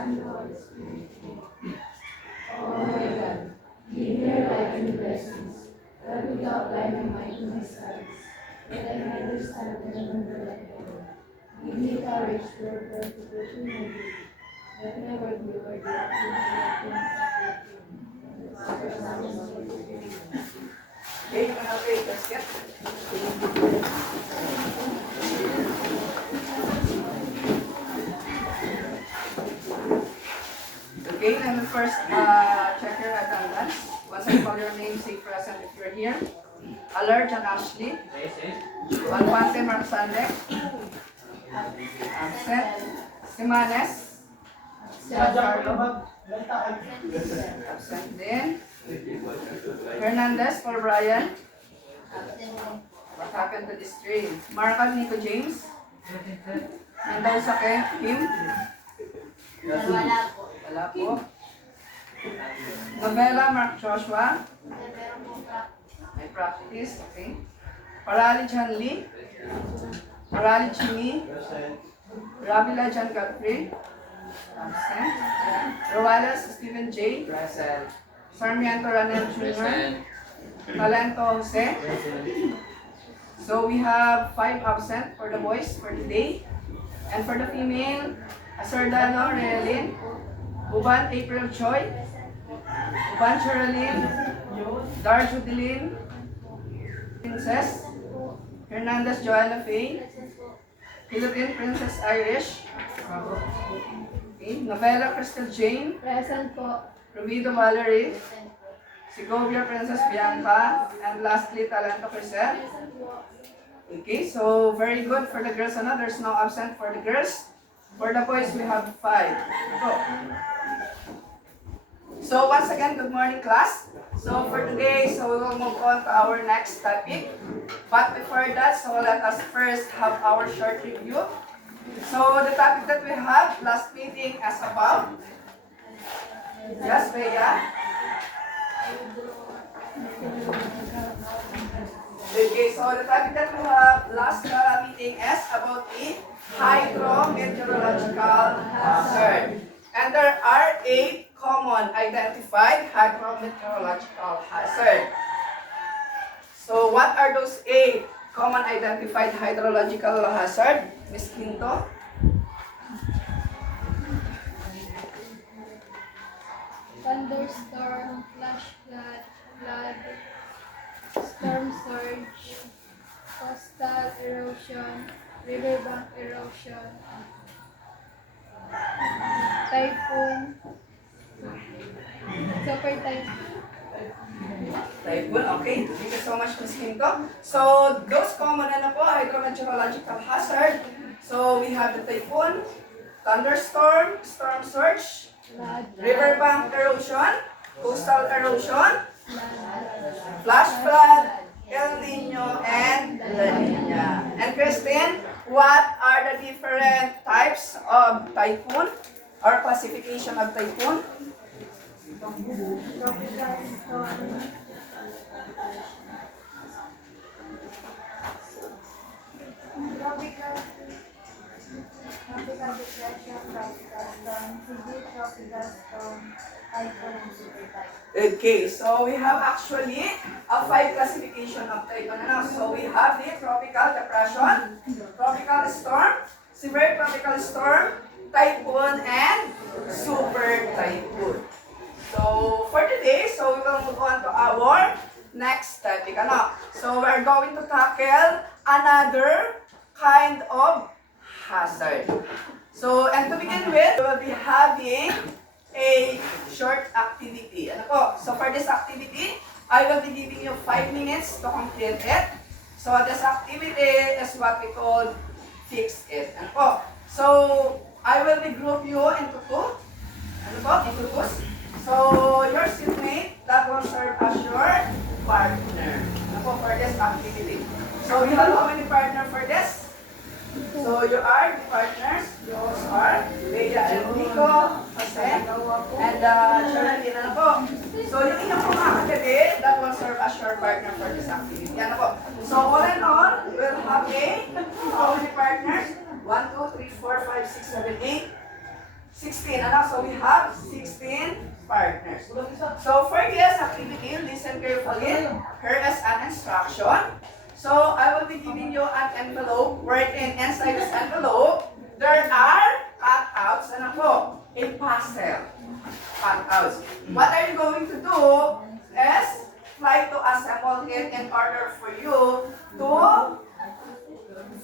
and the Holy Spirit. Oh my God, give me your life and blessings, that without thine and might in my studies, that I may understand and remember like I do. Give me courage to return to pursue my duty, that my work be worthy of Okay, you can have a basket. Okay, let me first check your attendance. Once I call your name, say present if you're here. Alert and Ashley. Alpante Marsande. Absent. Simanes. Carlo. Absent din. Hernandez for Brian. What happened to this train? Marcal Nico James. Mendoza Kim. Wala po. Novella Mark Joshua. May practice. Okay. Parali John Lee. Parali Jimmy. Ravila John Godfrey. Absent. Rowales Stephen J. Present. Sarmiento Ranel Jr. Talento Jose. So we have 5 absent for the boys for today. And for the female, Asardano Relin, Uban April Choi, Uban Cherylin, Darjudelin, Princess, Hernandez Joanna Faye, Philippine Princess Irish, okay. Novella Crystal Jane, Present po. Rubido Valerie, Segovia Princess Bianca, and lastly Talento Crisel. Okay, so very good for the girls. Ano? There's no absent for the girls. For the boys, we have 5. Go. So once again, good morning class. So for today, so we will move on to our next topic. But before that, so let us first have our short review. So the topic that we have last meeting as about. Yes, Bea? Okay, so the topic that we have last meeting is about the hydrometeorological hazard. And there are 8 common identified hydrometeorological hazard. So what are those 8 common identified hydrological hazard, Ms. Quinto? Thunderstorm, flash flood, storm surge, coastal erosion, riverbank erosion, typhoon, super typhoon. Typhoon, okay. Thank you so much, Ms. Quinto. So those common hydrometeorological hazard. So we have the typhoon, thunderstorm, storm surge, riverbank erosion, coastal erosion, flash flood, El Nino, and La Nina. And Christine, what are the different types of typhoon or classification of typhoon? Tropical depression, tropical storm, severe tropical storm, typhoon, and super typhoon. Okay, so we have actually a 5 classification of typhoon. So we have the tropical depression, tropical storm, severe tropical storm, typhoon, and super typhoon. So for today, so we will move on to our next topic. So we're going to tackle another kind of hazard. So, and to begin with, we will be having a short activity. So for this activity, I will be giving you 5 minutes to complete it. So this activity is what we call fix it. So I will be group you into 2. Into 2. So your seatmate, that will serve as your partner. For this activity. So you have how many partners for this? So you are the partners. Those are Bea and Nico, Jose, and Sherilyn. So yung inyong mga activity, that will serve as your partner for this activity. So all in all, we'll have how many partners? 1, 2, 3, 4, 5, 6, 7, 8. 16. Ano? So we have 16 partners. So for this activity, listen carefully. Here is an instruction. So I will be giving you an envelope wherein inside this envelope, there are cutouts. Ano po? A puzzle. Cutouts. What are you going to do is try to assemble it in order for you to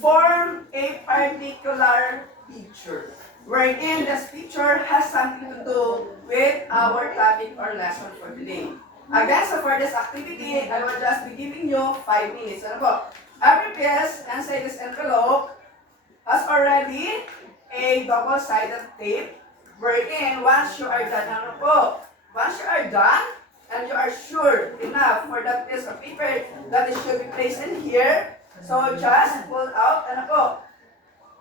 form a particular picture. Wherein this picture has something to do with our topic or lesson for today. Again, so for this activity, I will just be giving you 5 minutes. Ano po? Every piece inside this envelope has already a double-sided tape. Wherein, once you are done, ano po? Once you are done, and you are sure enough for that piece of paper that it should be placed in here, so just pull out, ano po?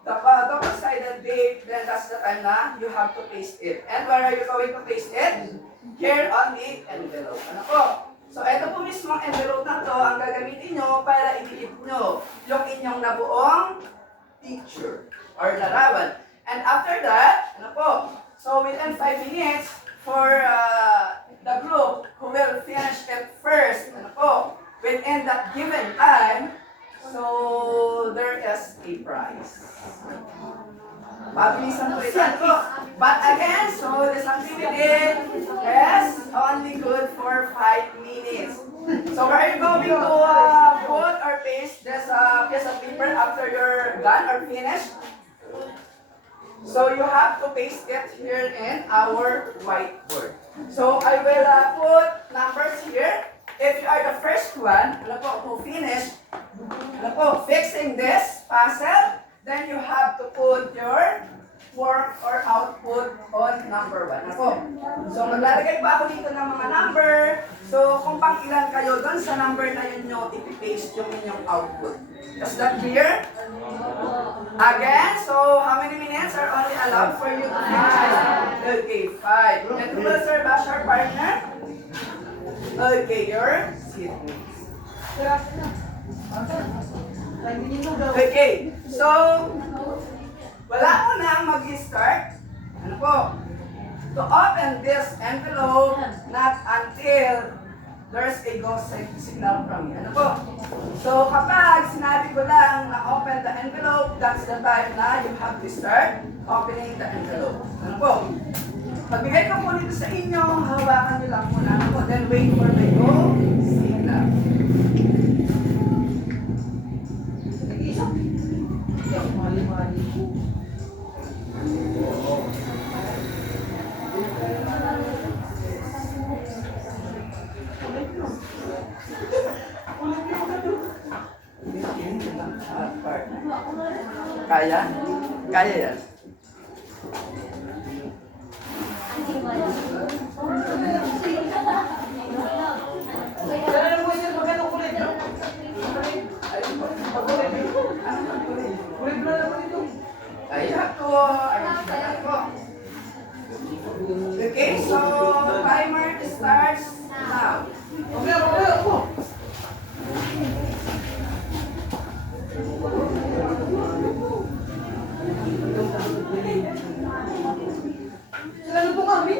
The double-sided tape, then that's the time na you have to paste it. And where are you going to paste it? Here on the envelope. Ano po? So, ito po mismo ang envelope na to ang gagamitin nyo para i-delete nyo yung inyong nabuong picture or larawan. And after that, ano po? So, within 5 minutes for the group who will finish it first, ano po? Within that given time, so there is a prize. Pabilisan po ito po. But again, so this activity is only good for 5 minutes. So where are you going to put or paste this piece of paper after you're done or finished? So you have to paste it here in our whiteboard. So I will put numbers here. If you are the first one, ano po, who finished, ano po, fixing this puzzle, then you have to put your work or output on number 1. Ano po? So maglalagay pa ako dito ng mga number. So kung pang ilan kayo doon sa number na yun nyo, ipipaste yung inyong output. Is that clear? Again, so how many minutes are only allowed for you to finish? Okay, 5. And who will serve as your partner? Okay, your seat. Okay, so wala mo nang mag-start. Ano po? To open this envelope, not until there's a go signal from me. Ano po? So kapag sinabi ko lang na open the envelope, that's the time na you have to start opening the envelope. Ano po? Pagbigay ko po nito sa inyo, hawakan nyo lang muna. Ano po? Then wait for the go signal. Kaya? Kaya yan. Okay, so timer starts now. Ano po kami?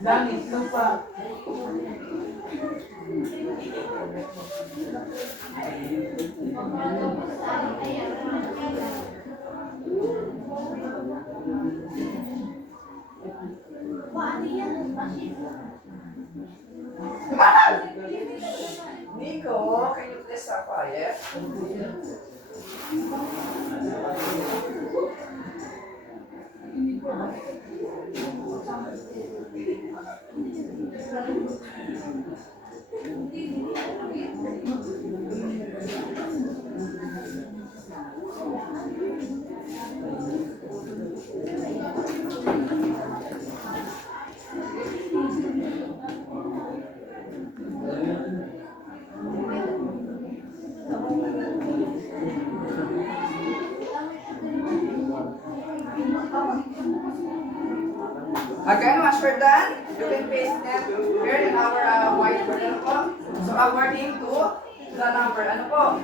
Dami, lupa. Nico, can you please stop quiet? Again, once we're done, you can paste them here in our whiteboard. Ano po? So according to the number. Ano po?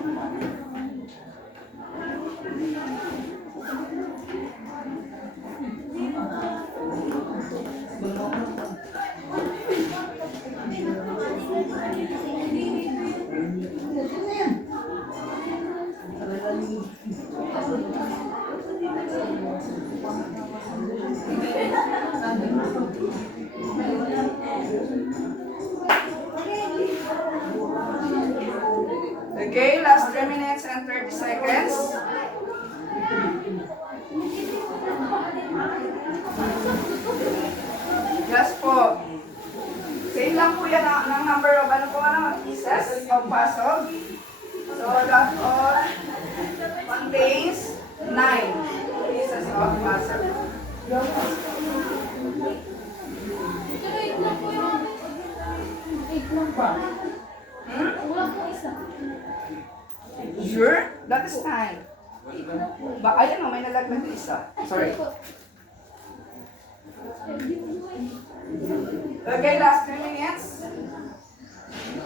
pasok. So that all contains 9 pieces of puzzle. Sure? That is 9. Ayan o, may nalaglag na isa. Sorry. Okay, last 3 minutes.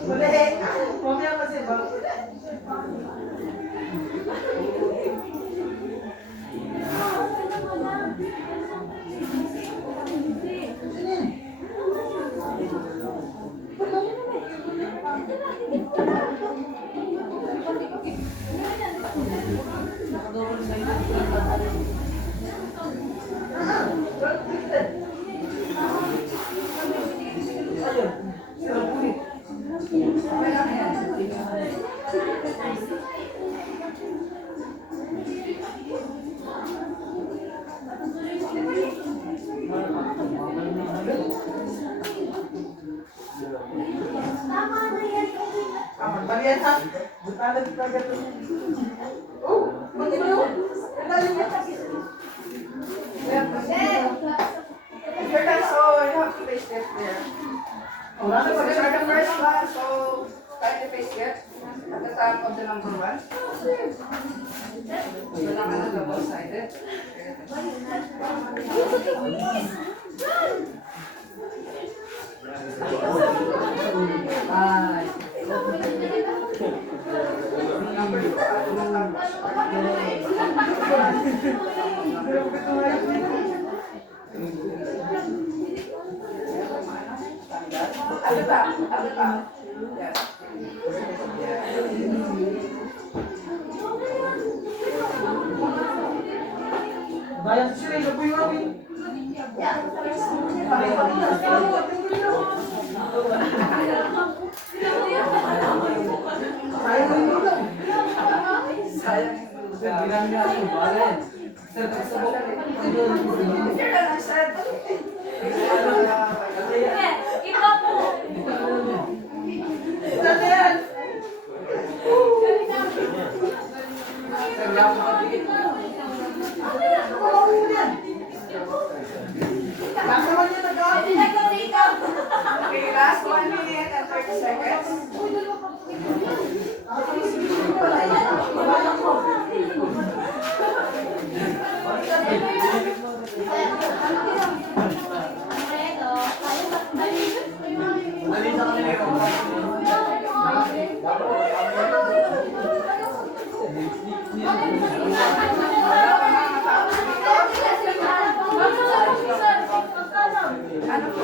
Ulit. Mamaya kasi ba? Malian ha? Butala di kagat. Oh, magino. Dali ka. You're done, so you have to face it there. So these are the first one, so try to face it at the top of the number 1. Wala ka na double-sided. Number 2. At the top. Yes. Bayan sila yung po yung amin. Sayang. Bilang niya yung balen. Sir, Cristtobal. Here na lang, sir. Ikaw po. Saan yan? Sir, lang mo kapigit. Lang naman niya nag-aabot. Okay, last 1 minute and 30 seconds. Malita ka nila yung Ano po?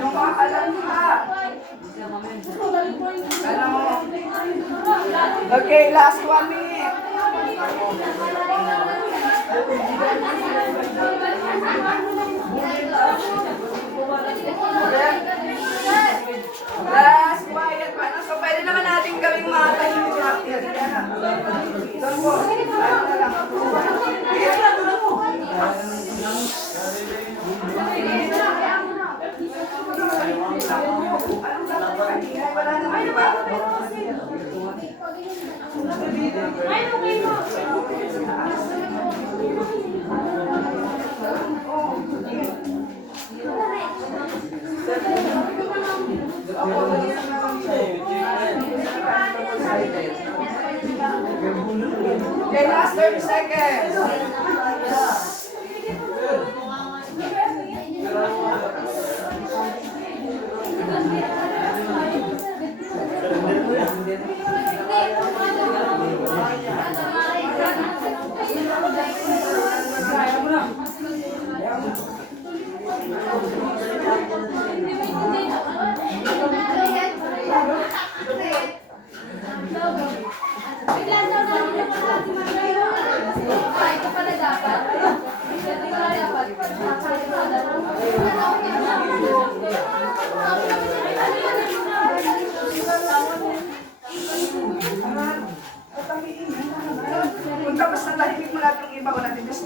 Yung kakalan ha. Ano? Okay, last 1 minute. Last quiet pa. So, pwede naman natin gawing mga tahimik na activity. Doon po. Ano na lang. Wala naman, di ba? Okay, last 30 seconds.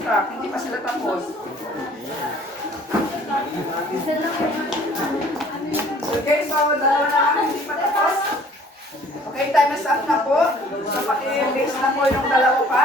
track. Hindi pa sila tapos. Okay, so dalawa na lang, hindi pa tapos. Okay, time is up na po. So, paki-base na po yung dalawa pa.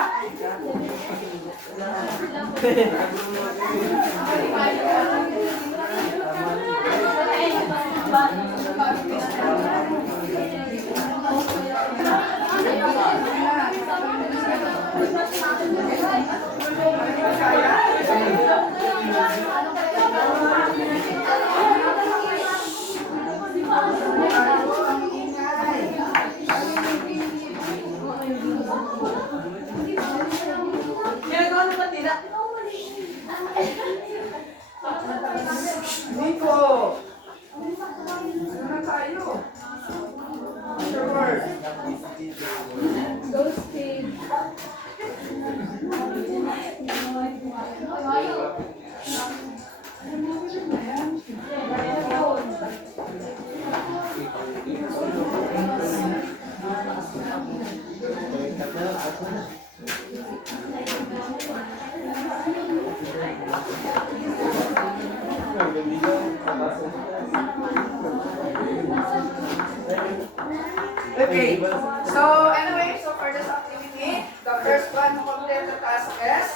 Nico! Ano na tayo? Sure. Ghosted. Okay, so anyway, so for this activity, the first one to complete the task is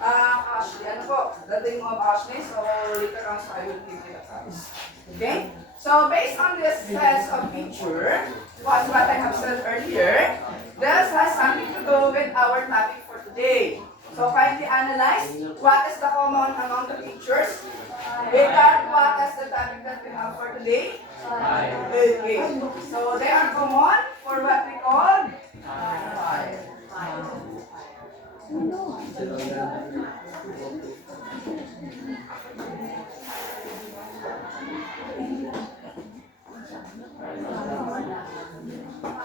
Ashley. Ano po? The name of Ashley, so later on, so I will give you the task. Okay? So based on this test of picture, what I have said earlier, this has something to do with our topic for today. So kindly analyze what is the common among the pictures. Regard what is the topic that we have for today. Okay. So they are common for what we call fire.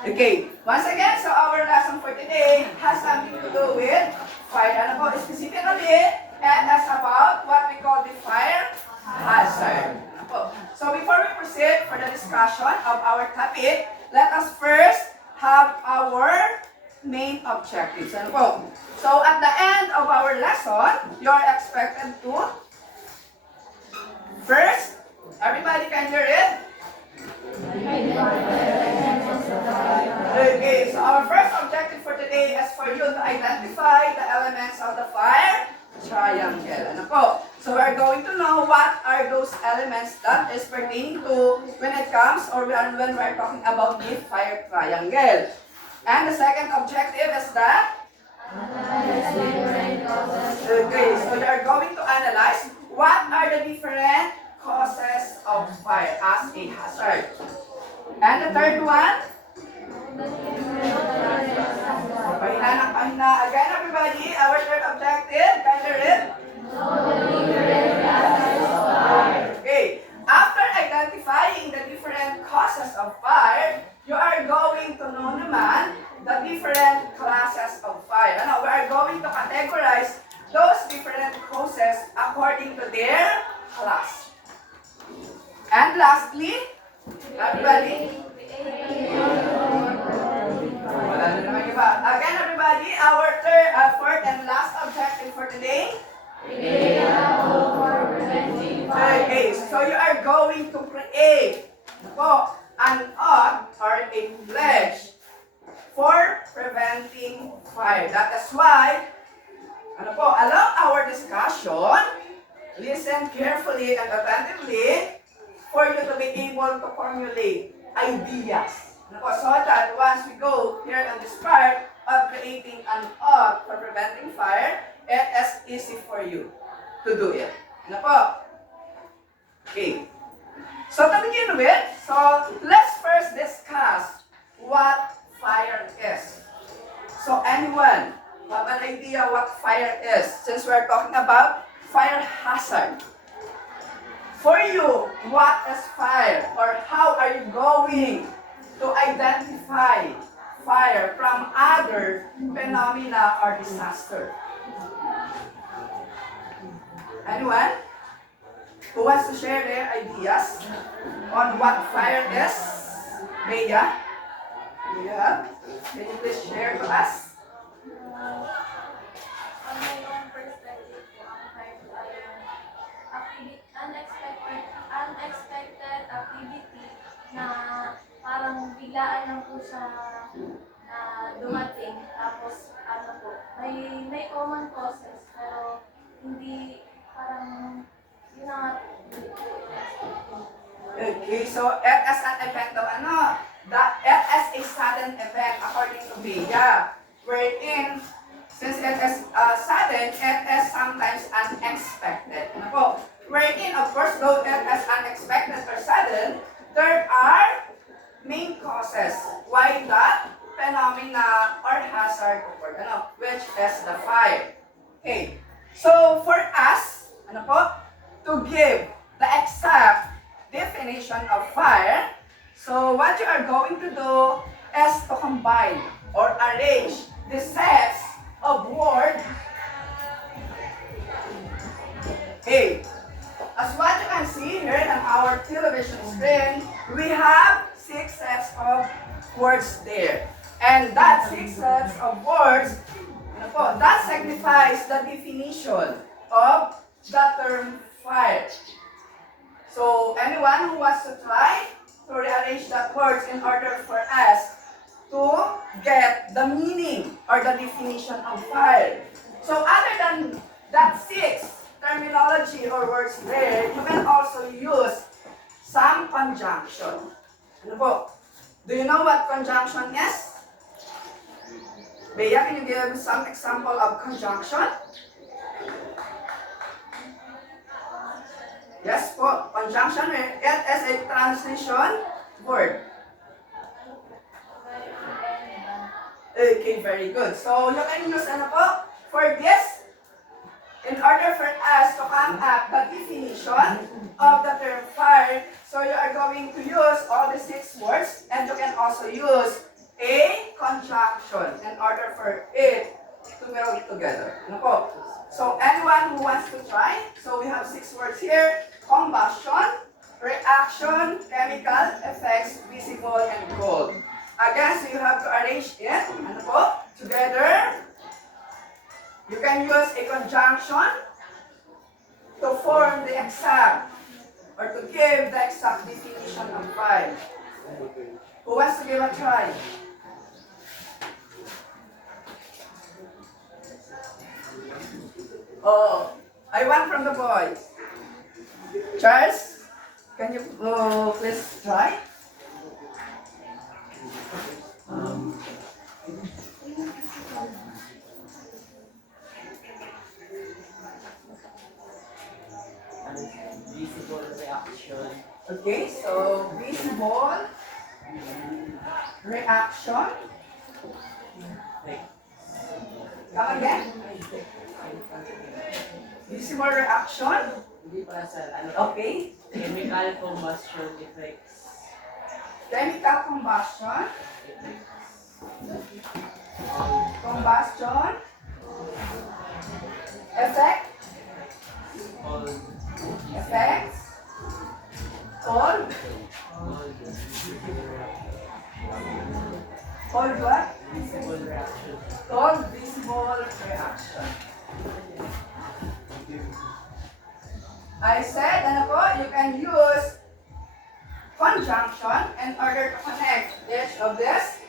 Okay, once again, so our lesson for today has something to do with fire. Ano po, specifically, and that's about what we call the fire hazard. Ano po. So before we proceed for the discussion of our topic, let us first have our main objectives. Ano po? So at the end of our lesson, you are expected to first, everybody can hear it? Okay, so our first objective for today is for you to identify the elements of the fire triangle. Ano po? So we're going to know what are those elements that is pertaining to when it comes or when we're talking about the fire triangle. And the second objective is that okay, so we are going to analyze what are the different causes of fire as a hazard. And the third one, pahina ng pahina. Again, everybody, our third objective, can you read? Okay, after identifying the different causes of fire, you are going to know naman the different classes of fire. Ano, we are going to categorize those different causes according to their class. And lastly, everybody, wala na naman iba. Again, everybody, our third, fourth, and last objective for today. Okay, so you are going to create an oath or a pledge for preventing fire. That is why, along our discussion, listen carefully and attentively for you to be able to formulate ideas. So that once we go here on this part of creating an oath for preventing fire, it is easy for you to do it. Okay. So to begin with, so let's first discuss what fire is. So anyone have an idea what fire is? Since we're talking about fire hazard. For you, what is fire? Or how are you going to identify fire from other phenomena or disaster? Anyone who wants to share their ideas on what fire is? Bea? Do you have? Can you please share to us? On my own perspective, siya na dumating. Tapos, ano po, may common causes, pero hindi parang, yun na nga, hindi po in-expect. Okay, so it as an event of ano? It as a sudden event according to Bia. Wherein, since it is sudden, it is sometimes unexpected. Ano po? Wherein, of course, though it is unexpected or sudden, there are main causes why that phenomena or hazard occurred, ano? Which is the fire. Okay, so for us, ano po? To give the exact definition of fire, so what you are going to do is to combine or arrange the sets of words. Okay, as what you can see here on our television screen, we have 6 sets of words there. And that 6 sets of words, that signifies the definition of the term fire. So, anyone who wants to try to rearrange that words in order for us to get the meaning or the definition of fire. So, other than that 6 terminology or words there, you can also use some conjunction. Ano po? Do you know what conjunction is? Bea, can you give some example of conjunction? Yes po, conjunction, it is a transition word. Okay, very good. So, you can use ano po? For this, in order for us to come up the definition of the term fire, so you are going to use all the 6 words, and you can also use a conjunction in order for it to meld together. Ano po? So, anyone who wants to try, so we have 6 words here: combustion, reaction, chemical, effects, visible, and cold. Again, so you have to arrange it, ano po, together. You can use a conjunction to form the exact, or to give the exact definition of fire. Who wants to give a try? Oh, I want from the boys. Charles, can you please try? Visible reaction. Okay, so visible reaction. Come again. Visible reaction. Hindi para sa ano. Okay. Chemical combustion effects. Chemical combustion. Combustion. Effect. Cold. Effects. Cold. Cold what? Visible reaction. Cold visible reaction. I said, ano po, you can use conjunction in order to connect each of this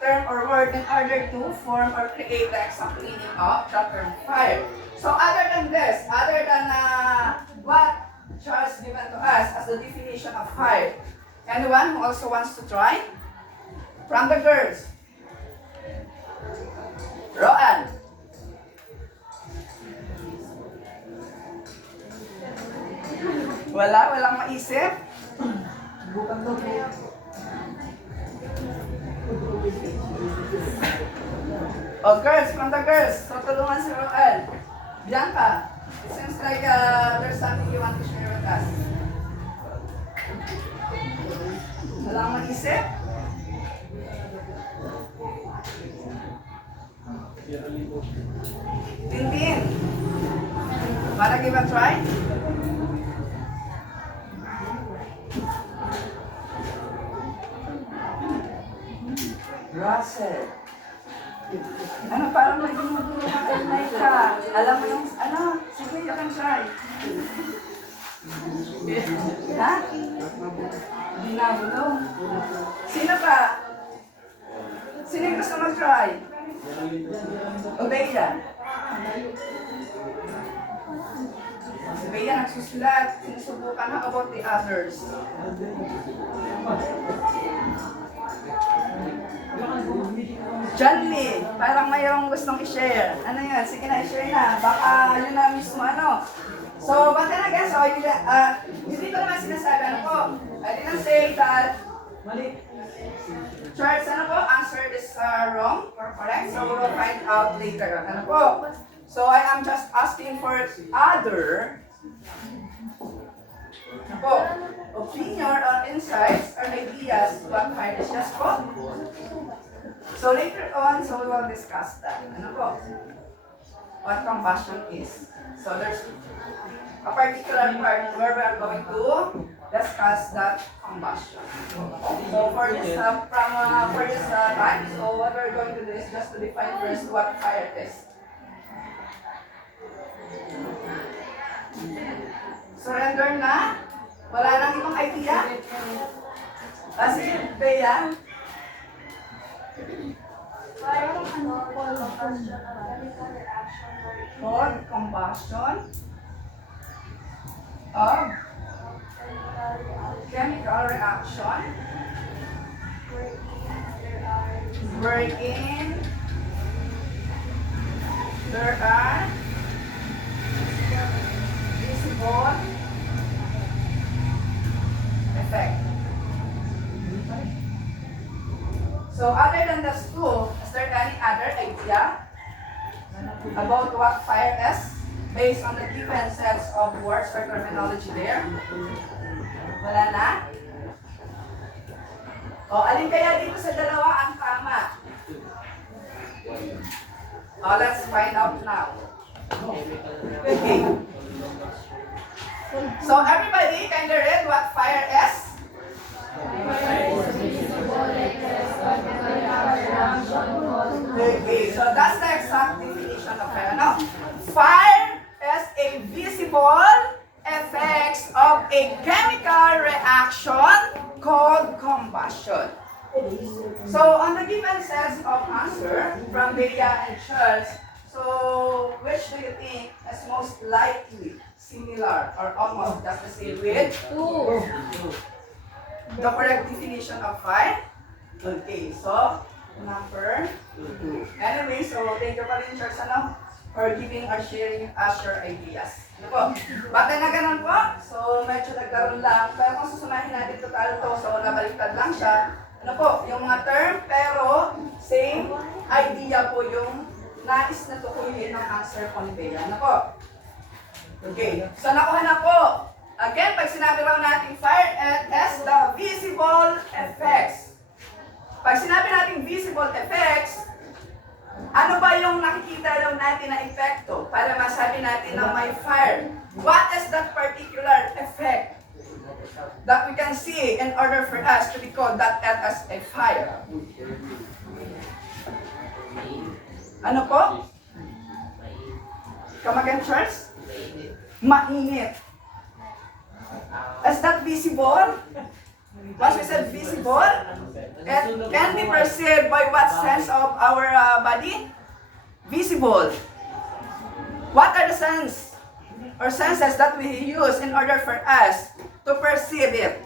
term or word in order to form or create the exact meaning of the term fire. So other than this, other than what Charles given to us as the definition of fire, anyone who also wants to try? From the girls. Roan. Walang maisip? Bukan to. Oh, girls, from the girls. So, tulungan si Roel. Bianca, it seems like there's something you want to share with us. Walang maisip? Tintin. Wanna give a try? Russell. Ano, parang may dumuduro ka kay Laika. Alam mo yung, ano, sige, you can try. Ha? Binabulong. Sino pa? Sino yung gusto mag-try? O Bea? Si Bea nagsusulat. Sinusubukan. How about the others? John Lee, parang mayroong gustong i-share. Ano yun? Sige na, i-share na. Baka yun na mismo ano. So, but then again, so, hindi ko naman sinasabi ano po. I didn't say that Charles, ano po, answer is wrong or correct. So, we will find out later. Ano po? So, I am just asking for other ano po, opinion or insights or ideas what fire is just po. So, later on, so we will discuss that. Ano po? What combustion is. So, there's a particular part where we are going to discuss that combustion. So for this time, so what we're going to do is just to define first what fire is. Surrender na? Wala nang ibang idea? Kasi, Bea? Called combustion of chemical reaction wherein there are visible effect. So other than those two, is there any other idea about what fire is based on the given sets of words or terminology there? Wala na? O, alin kaya dito sa dalawa ang tama? O, let's find out now. Okay. So, everybody, can you read what fire is? Okay, so that's the exact definition of fire. Now, fire is a visible effects of a chemical reaction called combustion. So, on the given sets of answer from Bea and Charles, so which do you think is most likely similar or almost just the same with the correct definition of fire? Okay, so number 2. Anyway, so thank you pa rin, Charles, for giving or sharing us your ideas. Ano po? Bakit na ganun po? So, medyo nagkaroon lang. Pero kung susumahin natin total to, so nabaliktad lang siya. Ano po? Yung mga term, pero same idea po yung nais na tukuyin ng answer po ni Bea. Ano po? Okay. So, nakuha na po. Again, pag sinabi lang natin fire, it is the visible effects. Pag sinabi natin visible effects, ano ba yung nakikita daw natin na epekto para masabi natin na may fire? What is that particular effect that we can see in order for us to be called that as a fire? Ano po? Come again, Charles? Mainit. Is that visible? Once we said visible, it can be perceived by what sense of our body? Visible. What are the sense or senses that we use in order for us to perceive it?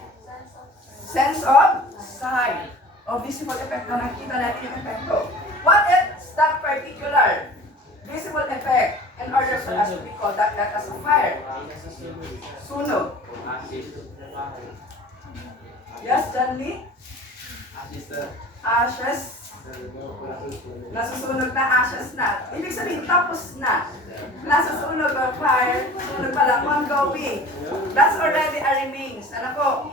Sense of sight. O visible effect na nakita natin yung epekto. What is that particular visible effect in order for us to be called that as a fire? Sunog. Yes, John Lee? Ashes. Nasusunog na, ashes na. Ibig sabihin, tapos na. Nasusunog or fire, sunog pa lang, ongoing. That's already a remains. Ano po?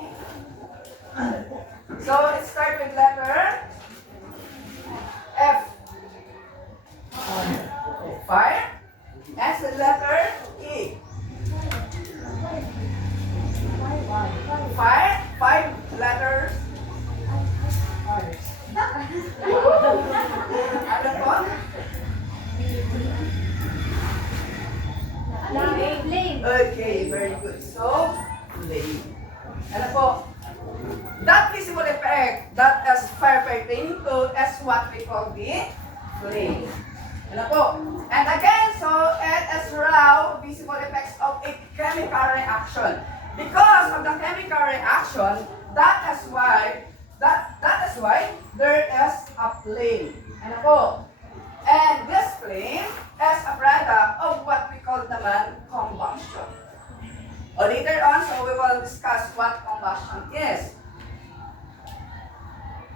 So, it starts with letter F. Fire. S with letter E. Fire. 5 letters. Ano po? Okay, very good. So, flame. Ano po? That visible effect that is fire pertaining to is what we call the flame. Ano po? And again, so it is raw visible effects of a chemical reaction. Because of the chemical reaction, that is why there is a flame. Ano po? And this flame is a product of what we call naman combustion. O later on, so we will discuss what combustion is.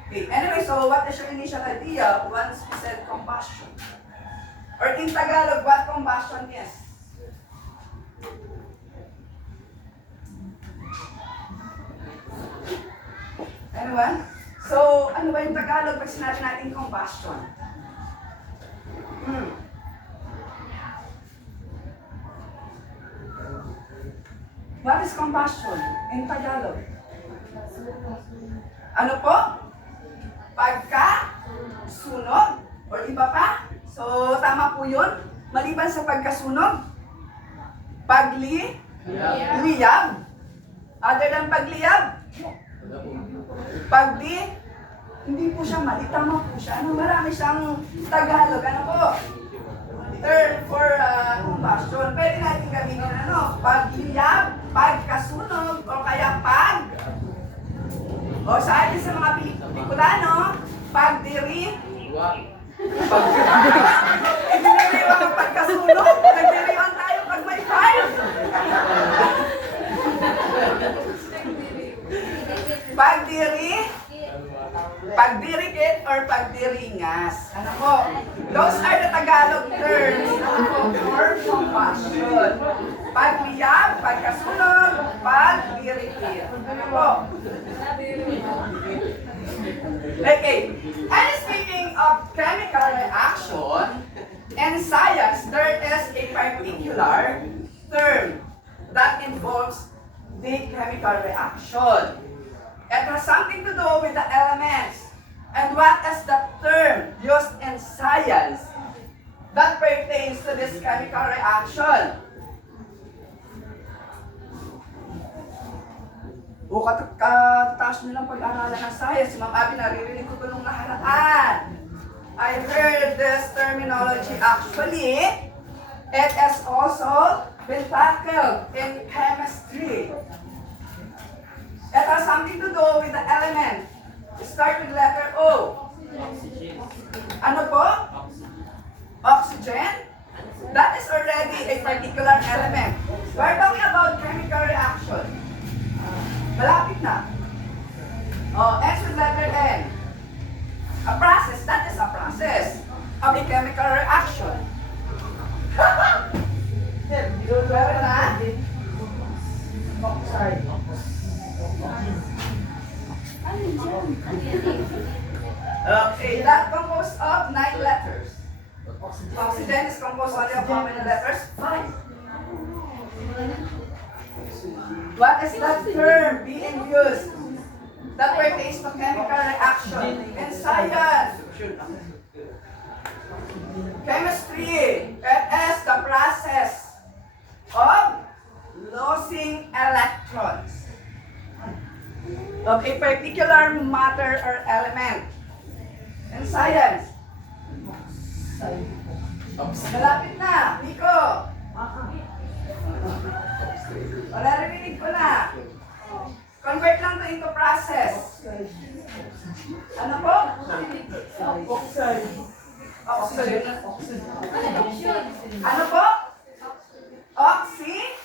Okay, anyway, so what is your initial idea once we said combustion? Or in Tagalog, what combustion is? Anyone? So, ano ba yung Tagalog pag sinabi natin combustion? What is combustion in Tagalog? Ano po? Pagkasunog? Or iba pa? So, tama po yun. Maliban sa pagkasunog, pagliyab. Other than pagliyab, hindi po siya mali. Tama po siya. Ano, marami siyang Tagalog. Ano po? Term for combustion. Pwede natin gamitin ano? Pagliyab, pagkasunog, o kaya o sa atin sa mga Bicolano, pagdiri. Diniriwan ang pagkasunog. Nagdiriwan tayo pag may fire. Pagdirikit or pagdiringas. Ano po? Those are the Tagalog terms for combustion. Pagliyab, pagkasunog, pagdirikit. Ano po? Okay. And speaking of chemical reaction, in science, there is a particular term that involves the chemical reaction. It has something to do with the elements. And what is the term used in science that pertains to this chemical reaction? O kataas nyo lang pag-aralan ng science. Si Ma'am Abby, naririnig ko ito nung nakaraan. I heard this terminology actually. It is also been tackled in chemistry. It has something to do with the element. Start with letter O. Ano po? Oxygen. That is already a particular element. We're talking about chemical reaction. Malapit na. Next with letter N. A process. That is a process of a chemical reaction. Meron na? Oxide. Okay, that composed of 9 letters. Oxygen is composed only of how many letters? 5. What is that term being used that pertains to chemical reaction in science? Chemistry. It is the process of losing electrons of a particular matter or element. In science. Malapit na. Nico. Wala rinig ko na. Convert lang to into process. Ano po? Oxide. Oxygen. Ano po? Oxidation.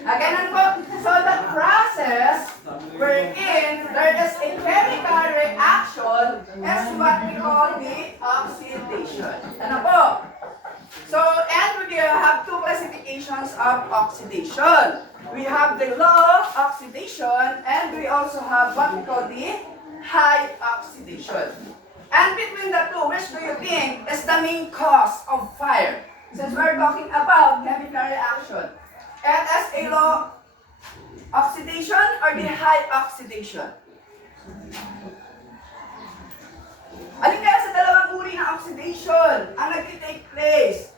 Again, ano po? So the process wherein there is a chemical reaction is what we call the oxidation. Ano po? So, and we have two classifications of oxidation. We have the low oxidation and we also have what we call the high oxidation. And between the two, which do you think is the main cause of fire? Since we're talking about chemical reaction, it is a low oxidation or the high oxidation? Alin kaya sa dalawang uri ng oxidation ang nag-take place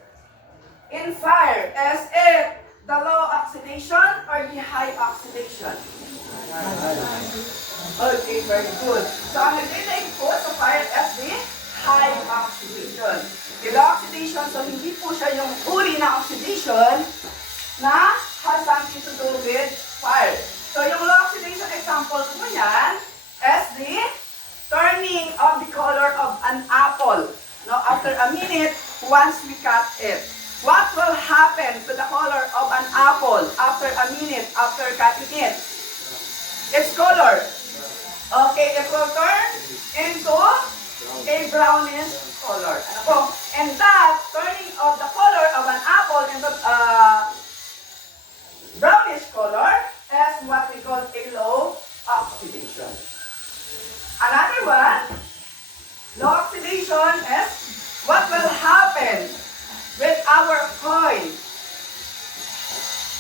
in fire? Is it the low oxidation or the high oxidation? Okay, very good. So, ang nagre-relate po sa fire is the high oxidation. The low oxidation, so hindi po siya yung uri na oxidation na has something to do with fire. So, yung low oxidation example po niyan is the turning of the color of an apple. No, after a minute, once we cut it. What will happen to the color of an apple after a minute after cutting it? Its color. Okay, it will turn into a brownish color. Ano po? And that turning of the color of an apple into brownish color is what we call a low oxidation. Another one, low oxidation is what will happen with our coin.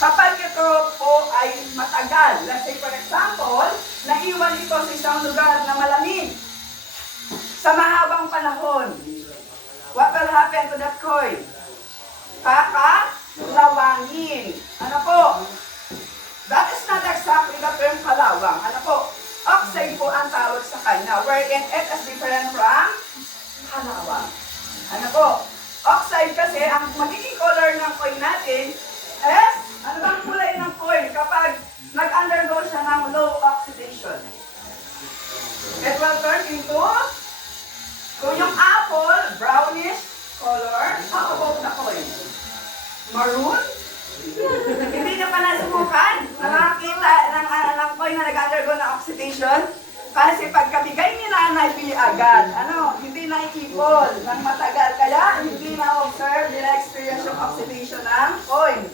Kapag ito po ay matagal, let's say for example, naiwan ito sa isang lugar na malamig sa mahabang panahon, what will happen to that coin? Kakalawangin. Ano po? That is not exactly the term kalawang. Ano po? Oxide po ang tawag sa kanya, wherein it is different from kalawang. Ano po? Oxide kasi, ang magiging color ng coin natin is, ano bang kulay ng coin kapag nag-undergo siya ng low oxidation? It will turn into, kung yung apple, brownish color, how about the coin? Maroon? Hindi nyo pa nasubukan na nakakita ng coin na nag-undergo ng oxidation? Kasi pagkabigay ni nanay, bili agad. Ano, hindi naikipol ng matagal. Kaya hindi na-observe, hindi na-experience yung oxidation ng coin.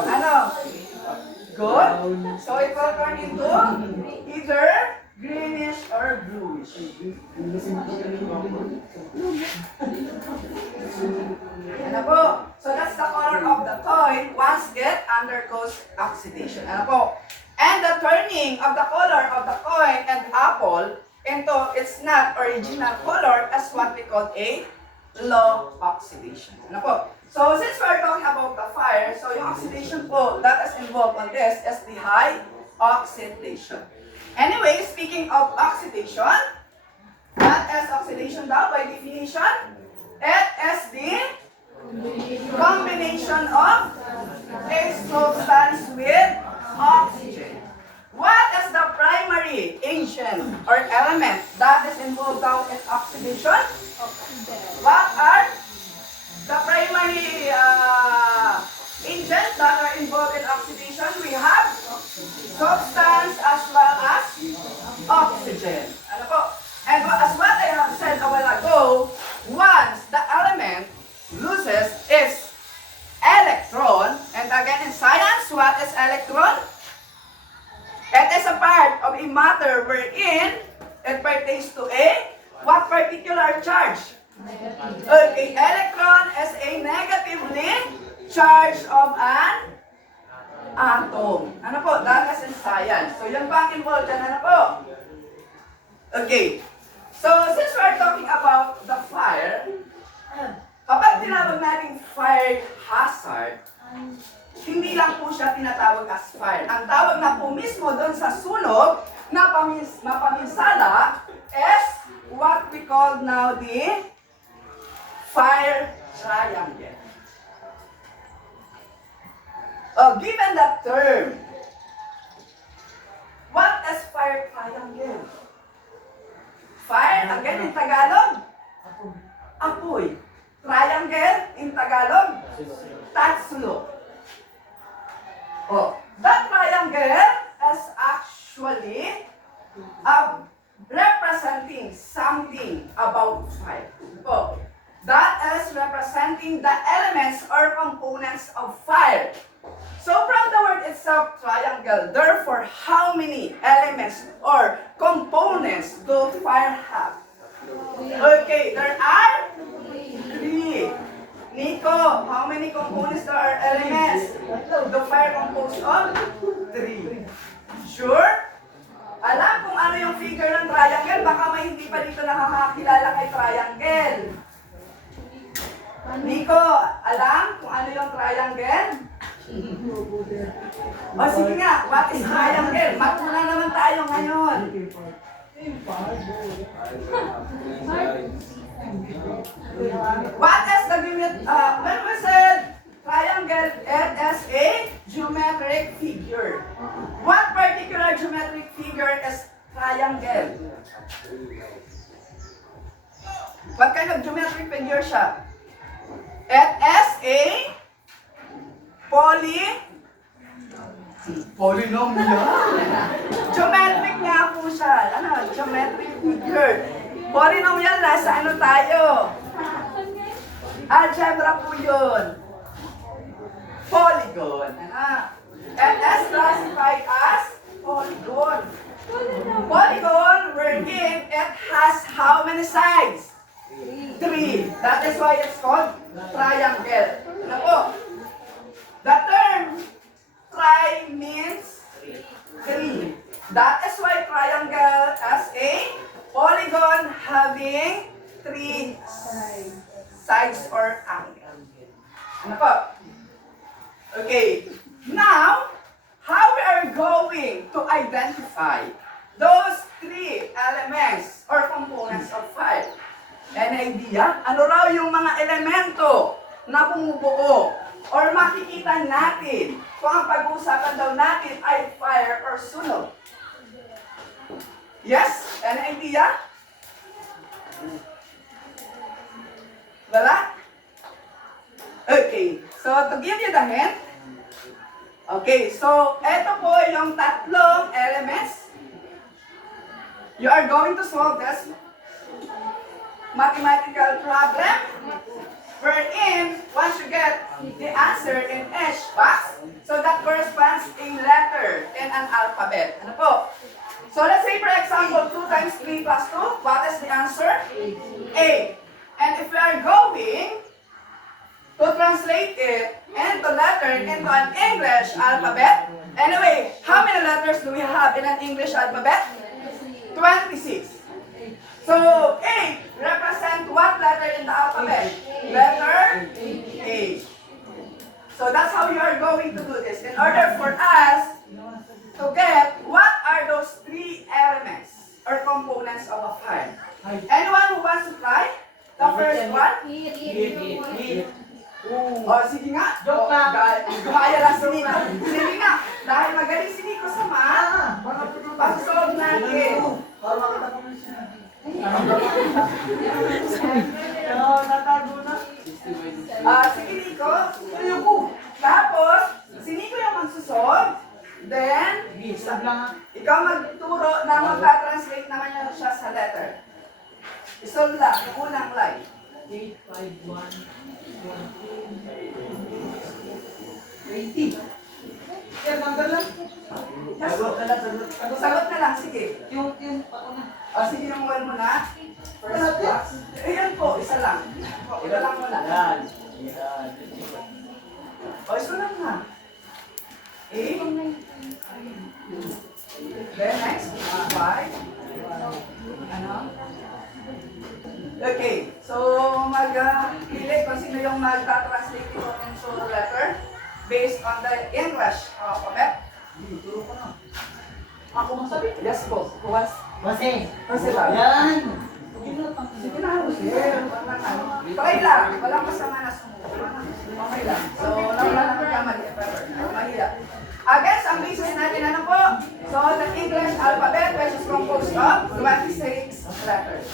Ano? Good? So it will turn into either greenish or bluish. Ano po? So that's the color of the coin once it undergoes oxidation. Ano po? And the turning of the color of the coin and apple into its not original color is what we call a low oxidation. Ano po? So since we're talking about the fire, so yung oxidation po that is involved on this is the high oxidation. Anyway, speaking of oxidation, what is oxidation daw by definition? It is the combination of a substance with oxygen. What is the primary agent or element that is involved down in oxidation? What are the primary agents that are involved in oxidation? We have substance as well as oxygen. Ano po? And as what I have said a while ago, once the element loses its electron, and again in science, what is electron? It is a part of a matter wherein it pertains to a what particular charge? Okay, electron is a negatively charge of an atom. Ano po? That is in science. So yun pa ang involved dyan. Ano po? Okay. So since we're talking about the fire, kapag tinawag natin fire hazard, hindi lang po siya tinatawag as fire. Ang tawag na po mismo doon sa sunog na mapaminsala is what we call now the fire triangle. Given that term, what is fire triangle? Fire, again in Tagalog, apoy. Triangle in Tagalog, tatlo. That triangle is actually representing something about fire. That is representing the elements or components of fire. So from the word itself, triangle, therefore, how many elements or components do fire have? Okay, there are 3. Nico, how many components there are elements? The fire composed of 3. Sure? Alam kung ano yung figure ng triangle? Baka may hindi pa dito nakakakilala kay triangle. Nico, alam kung ano yung triangle? O sige nga, what is triangle? Mat na naman tayo ngayon. What is the when we said triangle, it is a geometric figure. What particular geometric figure is triangle? What kind of geometric figure siya? It is a polynomial. Geometric nga po siya. Ano? Geometric figure. Polynomial, nasa ano tayo? Algebra po yun. Polygon. Ano? It is classified as polygon. Polygon, wherein it has how many sides? 3. That is why it's called triangle. Ano po? The term tri means 3. That is why triangle is a polygon having 3 sides or angle. Ano po? Okay. Now, how we are going to identify those 3 elements or components of 5? Any idea? Ano raw yung mga elemento na bumubuo or makikita natin kung ang pag-uusapan daw natin ay fire or sunog? Yes? Any idea? Wala? Okay. So, to give you the hint, okay, so ito po yung tatlong elements. You are going to solve this mathematical problem wherein once you get the answer in each box, so that corresponds a letter in an alphabet. Ano po? So let's say for example 2 times 3 plus 2, what is the answer? 8. And if we are going to translate it into letter into an English alphabet, anyway, how many letters do we have in an English alphabet? 26. So, 8 represent what letter in the alphabet? Letter A. So, that's how you are going to do this. In order for us to get what are those 3 elements or components of a file. Anyone who wants to try? The first one? Oh, sige nga. Joke lang. Gumaya lang si Nico. Sige nga. Dahil magaling si Nico sa math, pag-solve natin. Para makita ko yung natago na. Sige Nico. Tapos, si Nico yung magsusolve. Then, Isab lang. ikaw magturo na magka-translate naman yun siya sa letter. Isolve lang, yung unang line. 8, 5, 1, 20. Kaya tanggal lang. Sagot na lang, sige. Yung pauna. Sige, yung wall mo na. First box. Ayan po, isa lang. Ito lang muna. Isa lang na. 8. Then next, 5. Ano? Okay, so mag-pili kung sino yung mag-translate ito into letter based on the English alphabet. Ako masabi. Yes po. Who wants? Base. Kasi lang. Yan. Sige na, try lang. Walang masama na sumuko. Okay lang. So, wala na magkamali. Mahirap. Again, ang basis natin ano po? So, the English alphabet which is composed of 26 letters.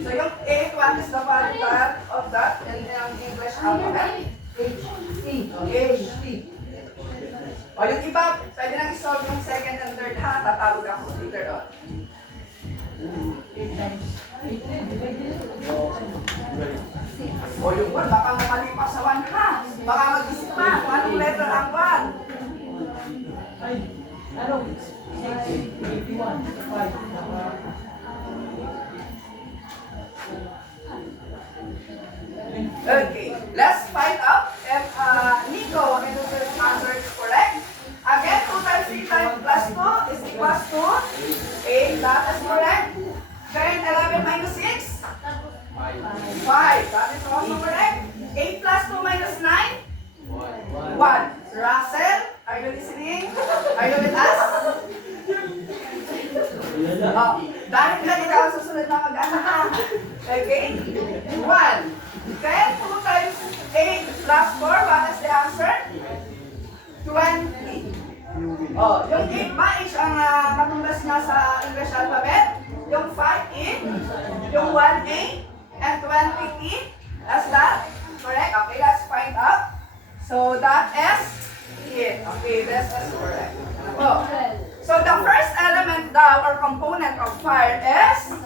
So, yung 8, what is the value of that in the English alphabet? H. O, yung iba, pwede nang isolve yung second and third ha. Tatawag ako later on. O, yung 1, baka mamali pa sa 1 ha. Baka mag-isip pa kung anong letter ang 1. Ay, ano? 6, 81, 5, Okay, let's find out if Nico and his answer is correct. Again, 2 times 3 times plus 2 is equals to 8. That is correct. Then 11 minus 6? 5. That is also correct. 8 plus 2 minus 9? 1. Russell, are you listening? Are you with us? Oh, dahil ka ikaw susunod na mag-anak. Okay? 1. Then 2 times 8 plus 4, what is the answer? 20. Oh, yung 8 ba is ang katumbas niya sa English alphabet? Yung 5 E, yung 1 A, and 20 T. That's that? Correct? Okay, let's find out. So that is it. Okay, this is correct. Oh. So the first element daw or component of fire is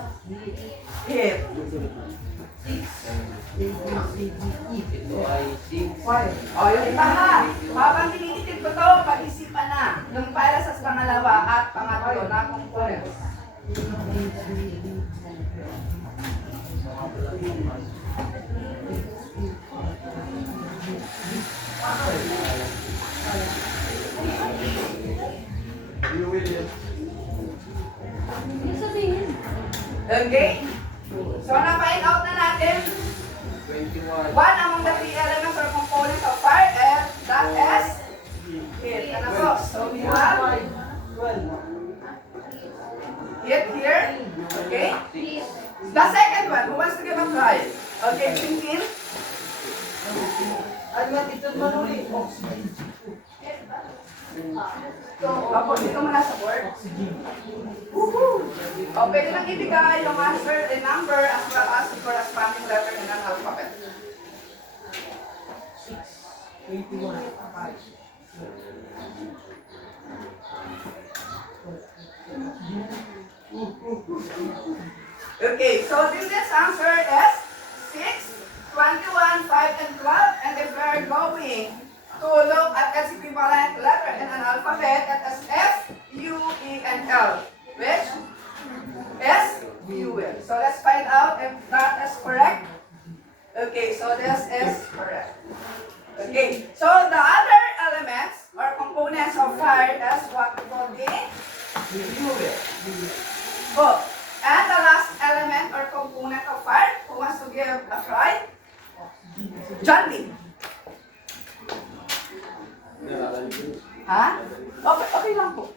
heat. Oh, yung iba ha. Habang tinitipid ko to, pag-isipan na. Yung para sa pangalawa at pangatlo na component. Okay? So na-find out na natin 1 among the 3 elements or components of fire, and that is heat. Ano po? So we have heat here. Okay? The second one, who wants to give a try? Okay, thinking. ito manuli. Opo, dito muna sa board. Woohoo! O, pwede lang ibigay yung answer and number as well as the corresponding letter in an alphabet. 21. Okay, so this answer is 6, 21, 5, and 12. And if we're going to look at its equivalent letter in an alphabet, it is F, U, E, and L, which is fuel. So let's find out if that is correct. Okay, so this is correct. Okay, so the other elements or components of fire is what we call the fuel. Oh, and the last element or component of fire, who wants to give a try? John Lee. Ha? Okay, okay lang po.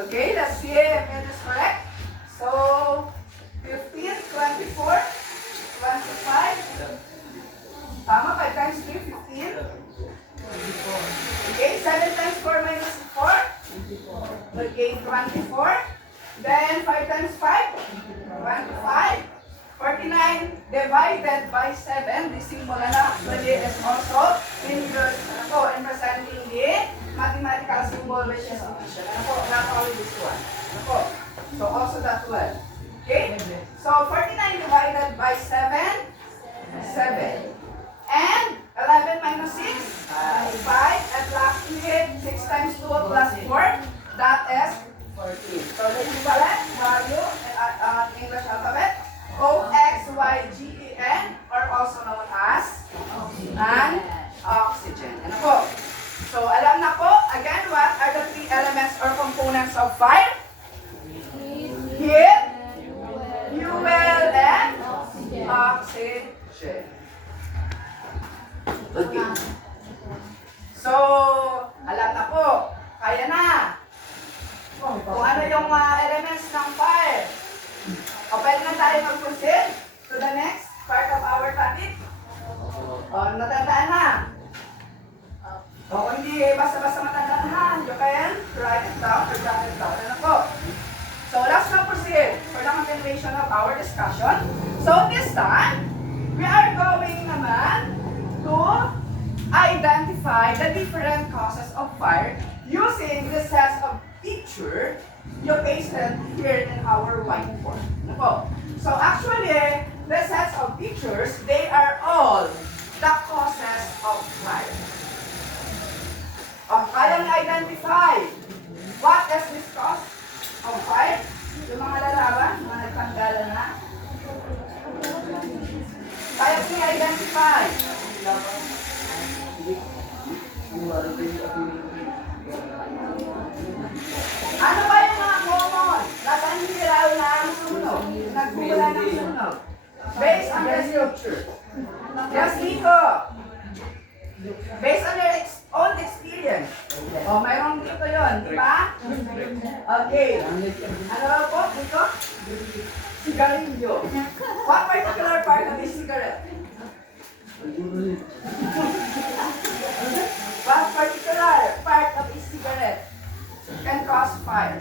Okay, let's see if it is correct. So, 15, 24, 25. Tama, 5 times 3, 15. Okay, 7 times 4 minus 4. Okay, 24. Then 5 times 5, 25. 49 divided by 7. This symbol na actually is also in presenting the mathematical symbol which is division. Ano po? Not only this one. Ano po? So also that one. Okay? So 49 divided by 7, 7. And 11 minus 6, 5. At lastly, 6 times 2 plus 4, that is 14. So the equivalent value in English alphabet, O-X-Y-G-E-N, or also known as an oxygen. Ano po? So, alam na po, again, what are the 3 elements or components of fire? Heat, fuel, and oxygen. Okay. So, alam na po, kaya na. Kung ano yung elements ng fire. O, pwede na tayo mag-proceed to the next part of our topic. O, natandaan na. O, kung hindi basta-basta matandaan ha, you can write it down or jot it down. Ano po? So, let's now proceed for the continuation of our discussion. So, this time, we are going naman to identify identify the different causes of fire using the sets of picture you pasted here in our whiteboard. Ako. So actually, the sets of pictures, they are all the causes of fire. Kayang identify what is this cause of fire? Yung mga lalaban, mga nagtanggalan na. Kaya i-identify. Ano ba yung mga common? Nasaan nilalaw na ang sunog? Nagpula ng sunog. Based on the scripture. Yes, Nico. Based on your own experience. Mayroong dito yun, di ba? Okay. Ano ba po, Nico? Cigarillo. What particular part of this cigarette? What particular part of this cigarette can cause fire?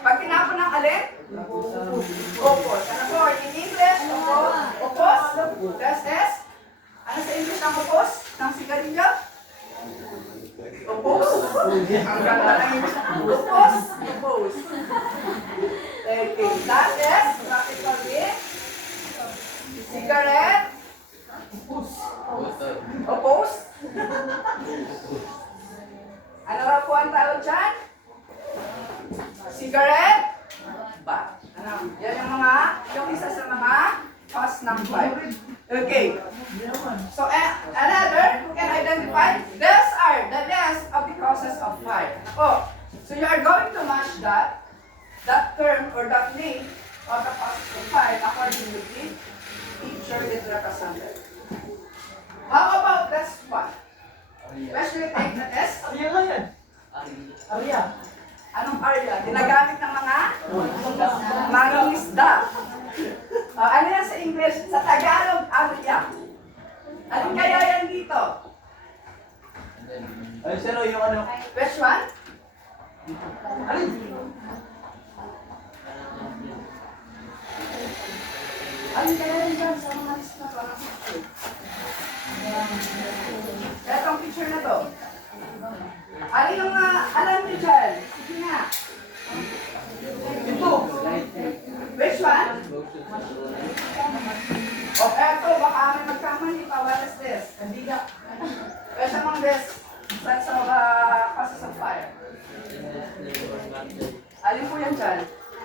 Pag tinapon ng alin? Opos. Ano po? In English, opos. This is? Ano sa English ang opos? Ng sigarilyo? Opos. Ang ganda ng English. Opos. Opos. Okay. That is, practically, cigarette. Opos. Ano raw po ang tawag dyan? Cigarette? Ba? Ano? Yan yung isa sa mga cause ng fire. Okay. So, another who can identify, these are the list of the causes of fire. So you are going to match that term or that name of the causes of fire according to the picture it represented. How about this one? Especially take the S. Ariya nga yan. Ariya. Anong area? Ginagamit ng mga mangingisda. Ano yan sa English? Sa Tagalog, area. Anong kaya yan dito? Ay, sino yung ano? Which one? Alin? Ano kaya yan dyan sa mga isda parang picture? Etong picture na to. Ano yung alam niyo dyan? Sige nga. Ito. Which one? Eto, baka may magkamali pa. What is this? Kandiga. Which among this sets of causes of fire? Alin po yan dyan?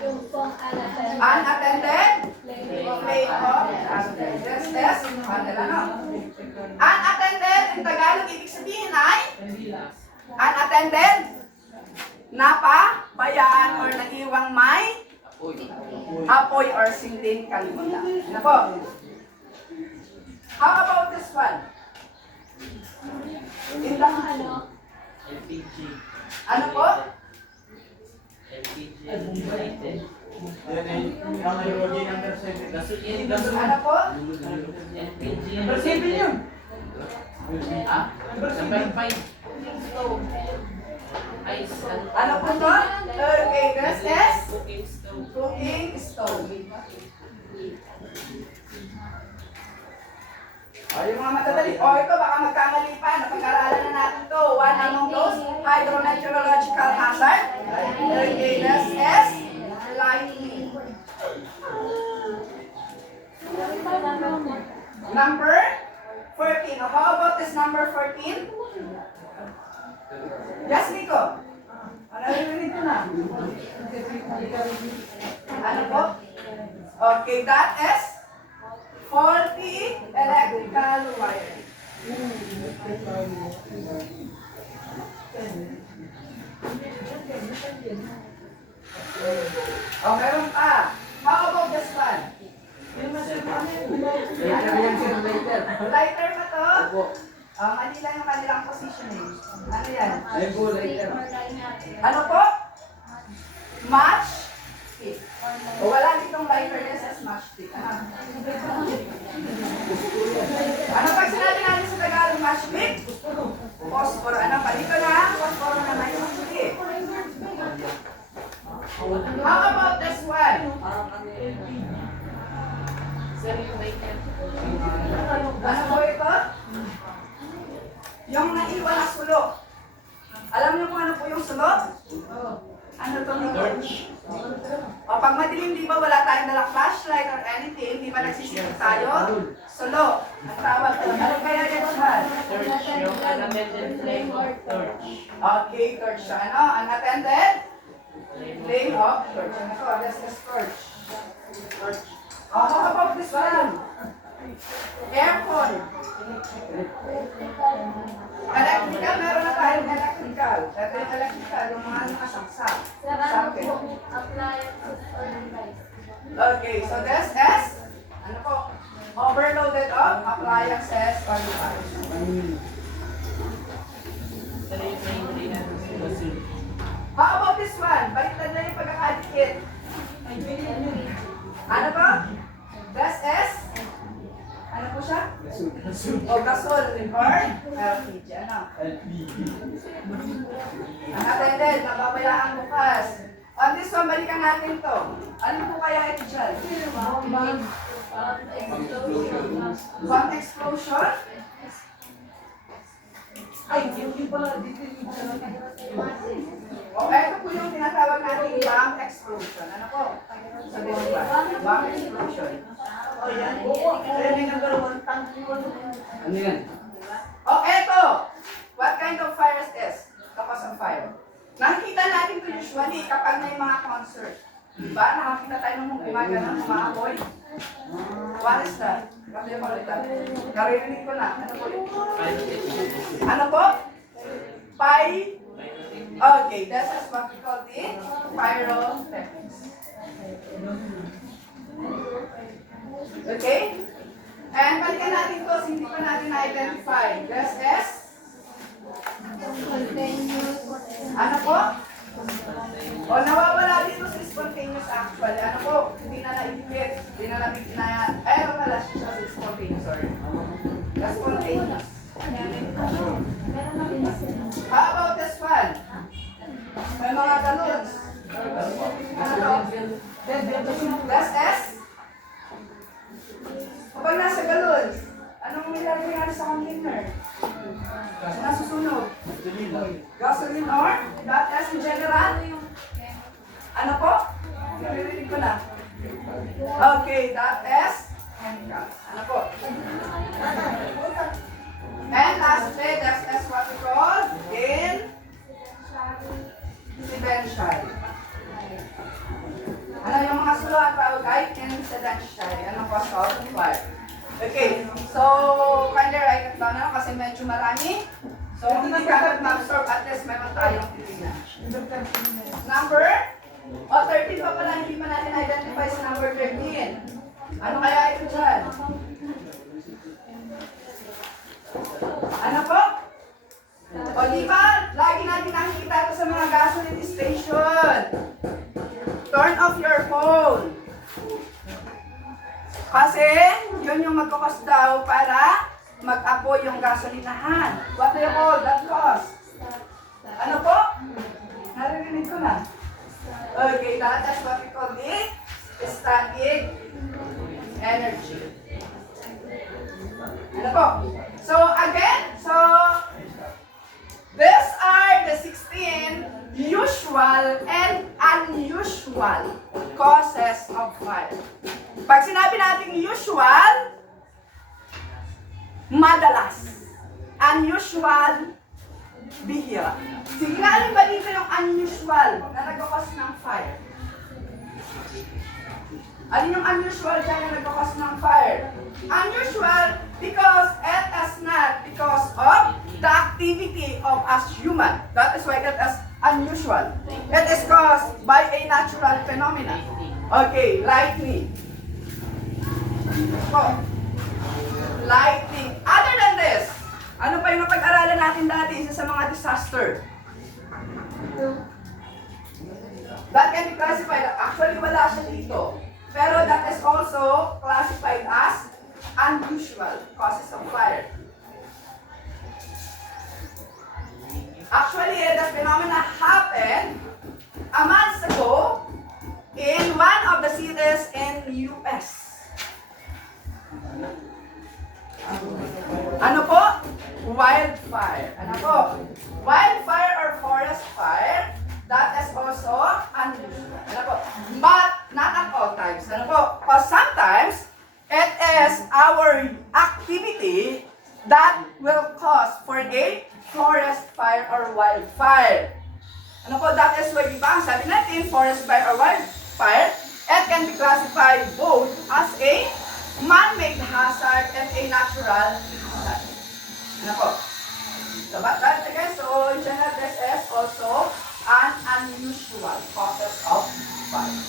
Yung pong unattended. Unattended? Plate of unattended. This is unattended in Tagalog, ibig sabihin ay unattended, napabayaan or naiwang may apoy or sinding kalimutan. Ano po? How about this one? In the LPG. ano po? LPG ignited. Yan ay, yung nilagay number 7. Gasolina. Ano po? LPG. Number 7 yun. Ah? Number 5. Ice. Ano po to? Okay, this is Cooking stove. cooking stove. Yung mga madadali. Ito baka magkamali pa. Napag-aralan na natin to. One among those hydrometeorological hazard. Okay, this is lightning. Number 14. How about this number 14? Yes, Nico. Ano rin ito na? Ano po? Okay, that is faulty electrical wire. Meron pa. How about this one? Lighter pa to? Mali lang yung kanilang positioning. Ano yan? Ay, po, later. Ano po? Match stick. Wala ditong lighter, yes, as match stick. Ano pag sinabi natin sa Tagalog match stick? Phosphor. Ano pa? Dito na, phosphor na may match stick. How about this one? Ano po ito? naiiwan na sulok. Alam niyo kung ano po yung sulok? Ano to? Torch. O pag madilim, di ba wala tayong dalang flashlight or anything, di ba nagsisilip tayo? Sulok. Ang tawag ko. Ano kaya yan siya? Torch. Yung unattended flame of torch. Okay, torch siya. Ano? Unattended? Flame of torch. Ano to? This is torch. Torch. Oh, how about this one? Aircon. Electrical, meron na tayong electrical. Ito yung electrical, yung mga nakasaksak. Socket. Okay, so this is, ano po, overloaded of appliances or devices. Ito na yung flame rin natin sa basura. How about this one? Baliktad na yung pagkakadikit. Ano po? This is, ano po siya? O gasol or LPG. Ano? Unattended, nababayaan bukas. On this one, balikan natin to. Ano po kaya ito dyan? Bomb explosion? Ay, yung pala, dito yung O, ito po yung tinatawag natin bomb explosion. Ano po? Sabi mo ba? Bomb explosion. Oh, yan. Oo, kaya yung nagkaroon ng tank yun. Ano yan? O, eto! What kind of fire is this? The cause of fire. Nakikita natin ito usually kapag may mga concert. Diba? Nakakita tayo ng gumagana, umaapoy. What is that? Kasi yung palitan. Naririnig ko na. Ano po yun? Ano po? Okay, this is what we call the pyrotechnics. Okay? And balikan natin to, hindi pa natin na-identify. This is? Ano po? O nawawala dito sa spontaneous actually. Ano po? Hindi na naibigit. Hindi na nabigkinaya. Ano pala siya sa spontaneous, sorry. The spontaneous. How about this one? May mga galons. Ano to? This is? Kapag nasa galon, anong nilalagay natin sa container? Nasusunog? Gasoline or? That is in general? Ano po? Naririnig ko na. Okay, that is chemicals. Ano po? And lastly, that is what we call incidental. Ano yung mga suluhan tawag ay incidental? Ano cause of fire? Okay, so kindly write it down na kasi medyo marami. So hindi ka mag-absorb, at least meron tayong titignan. Number? 13 pa pala, hindi pa natin identify sa number 13. Ano kaya ito dyan? Ano po? O di ba? Lagi natin nakikita ito sa mga gasoline station. Turn off your phone. Kasi, yun yung magkakos daw para mag-apoy yung gasolinahan. What do you call that cause? Ano po? Naririnig ko na. Okay, that's what we call the static energy. Ano po? So, again, these are the 16 usual and unusual causes of fire. Pag sinabi natin usual, madalas. Unusual, bihira. Sige nga, alin ba dito yung unusual na nagkakos ng fire? Alin yung unusual dyan na nagkakos ng fire? Unusual because it is not because of the activity of us human. That is why it is unusual. It is caused by a natural phenomena. Okay, lightning. Oh. Lightning. Other than this, ano pa yung napag-aralan natin dati isa sa mga disaster? That can be classified. Actually, wala siya dito. Pero that is also classified as unusual causes of fire. Actually, the phenomena happened a month ago in one of the cities in US. Ano po? wildfire. Ano po? Wildfire or forest fire, that is also unusual. Ano po? But not at all times. Ano po? Because sometimes, it is our activity that will cause for a forest fire or wildfire. Ano po? That is why, diba, sabi natin, forest fire or wildfire, it can be classified both as a man-made hazard and a natural hazard. Ano po? So, but that again, so in general, this is also an unusual causes of fire.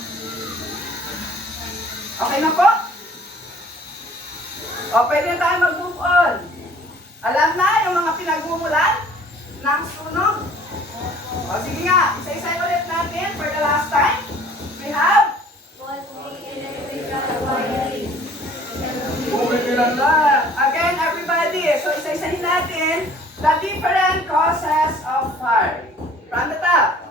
Okay na po? O, pwede na tayo mag-move on. Alam na yung mga pinagmumulan ng sunog. O, sige nga, isa-isa ulit natin for the last time. We have again, everybody. So, isa-isahin natin the different causes of fire. From the top.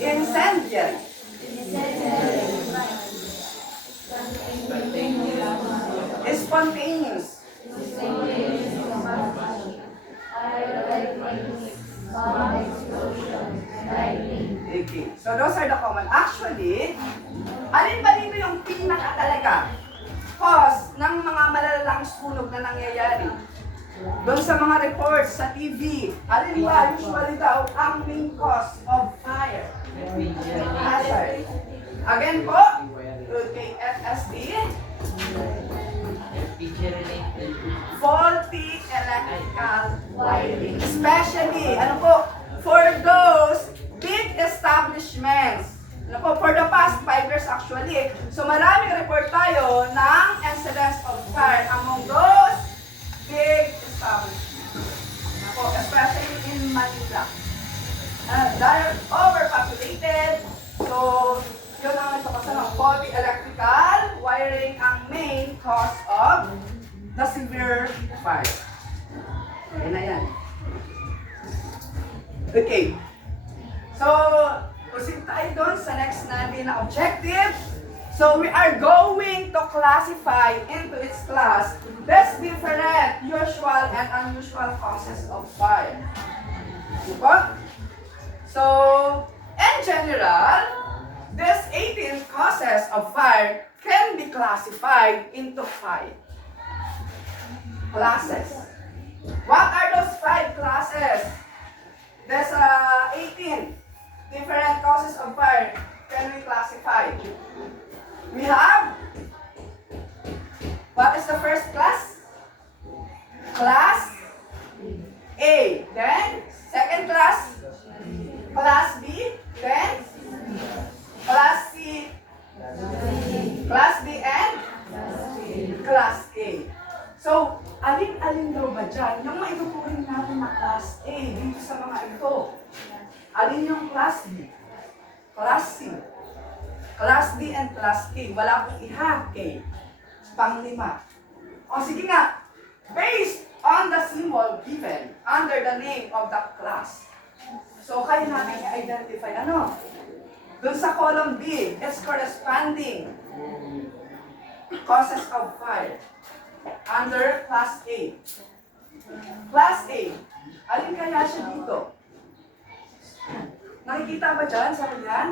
Incendiary. Spontaneous. Okay. So those are the common. Actually, alin ba dito yung pinaka talaga cause ng mga malalalang sunog na nangyayari? Doon sa mga reports sa TV, alin ba usually daw ang main cause of fire? Hazard. Again po, okay, FSD. Faulty electrical wiring. Especially, ano po, for those big establishments. Ano po, for the past 5 years actually. So maraming report tayo ng incidents of fire among those big establishments. Ano po, especially in Manila. They're overpopulated. So, yun ang nagpapasa ng faulty electrical wiring ang main cause of the severe fire. Yan na yan. Okay. So, proceed tayo doon sa next natin na objective. So, we are going to classify into its class these different usual and unusual causes of fire. Okay? So, in general, these 18 causes of fire can be classified into 5 classes. What are those 5 classes? There's 18 different causes of fire can we classify. We have, what is the first class? Class A. Then, second class, Class B. Then, Class C. Class D and Class A. So, alin-alin daw ba dyan? Yung maituturing natin na Class A dito sa mga ito. Alin yung Class B? Class C. Class D and Class K. Wala akong iha, K. Pang-5. O sige nga, based on the symbol given under the name of the class. So, kaya natin i-identify ano? Doon sa column B, it's corresponding causes of fire under Class A. Class A, alin kaya siya dito? Nakikita ba dyan sa kanyan?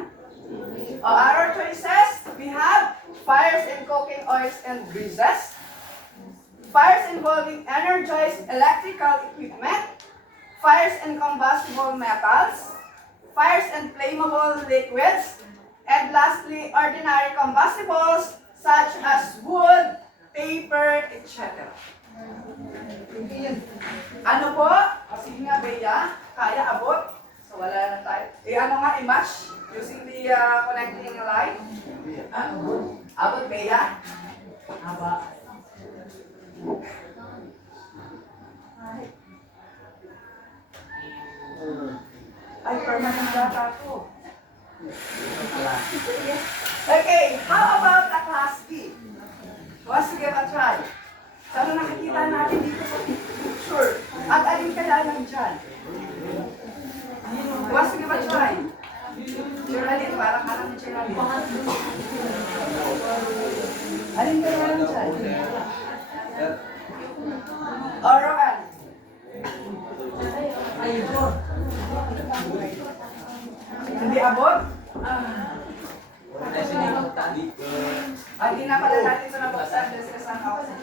Our choices, we have fires in cooking oils and greases, fires involving energized electrical equipment, fires in combustible metals, fires in flammable liquids, and lastly, ordinary combustibles such as wood, paper, etc. Ano po? O sige nga, Bea, kaya abot? So wala na tayo. Ano nga, i-match using the connecting line? Abot, Bea? Aba. Ay, permanent data ko. Okay, how about the class B? Who wants to give a try? Sana nakikita natin dito sa picture. At alin kaya nandyan? Who wants to give a try? Geraldine, parang alam ni Geraldine. Alin kaya nandyan? Oroan. Hindi abot? Ay, di na pala natin sa nabuksan kasi kasama ako sa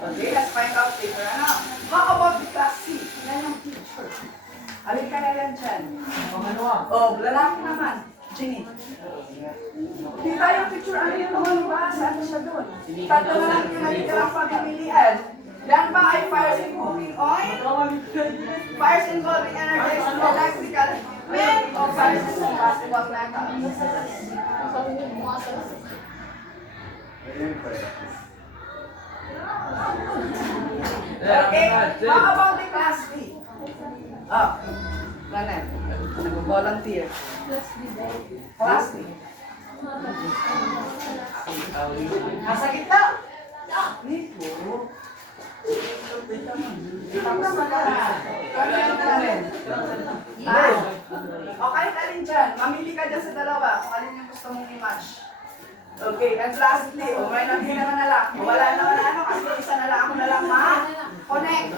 Okay, let's find out later. Ano? How about the class C? Yan yung teacher. Alin ka na yan dyan? Oh, lalaki naman. Jenny. Kita yung picture, ano yung naman ba? Saan siya doon? Tatlo na lang yung nalitirang pamimilian. Yan ba ay fires in cooking oil? Fires involving energized electrical equipment? O fires in combustible metals? Okay, how about the class B? Oh, Lanet. Nag-volunteer. Class B. Nasa gitna. Nito. Okay, alin dyan. Mamili ka dyan sa dalawa kung alin yung gusto mong i-match. Okay, and lastly, may natira na lang. Wala naman ano kasi isa na lang ako na lang ma-connect.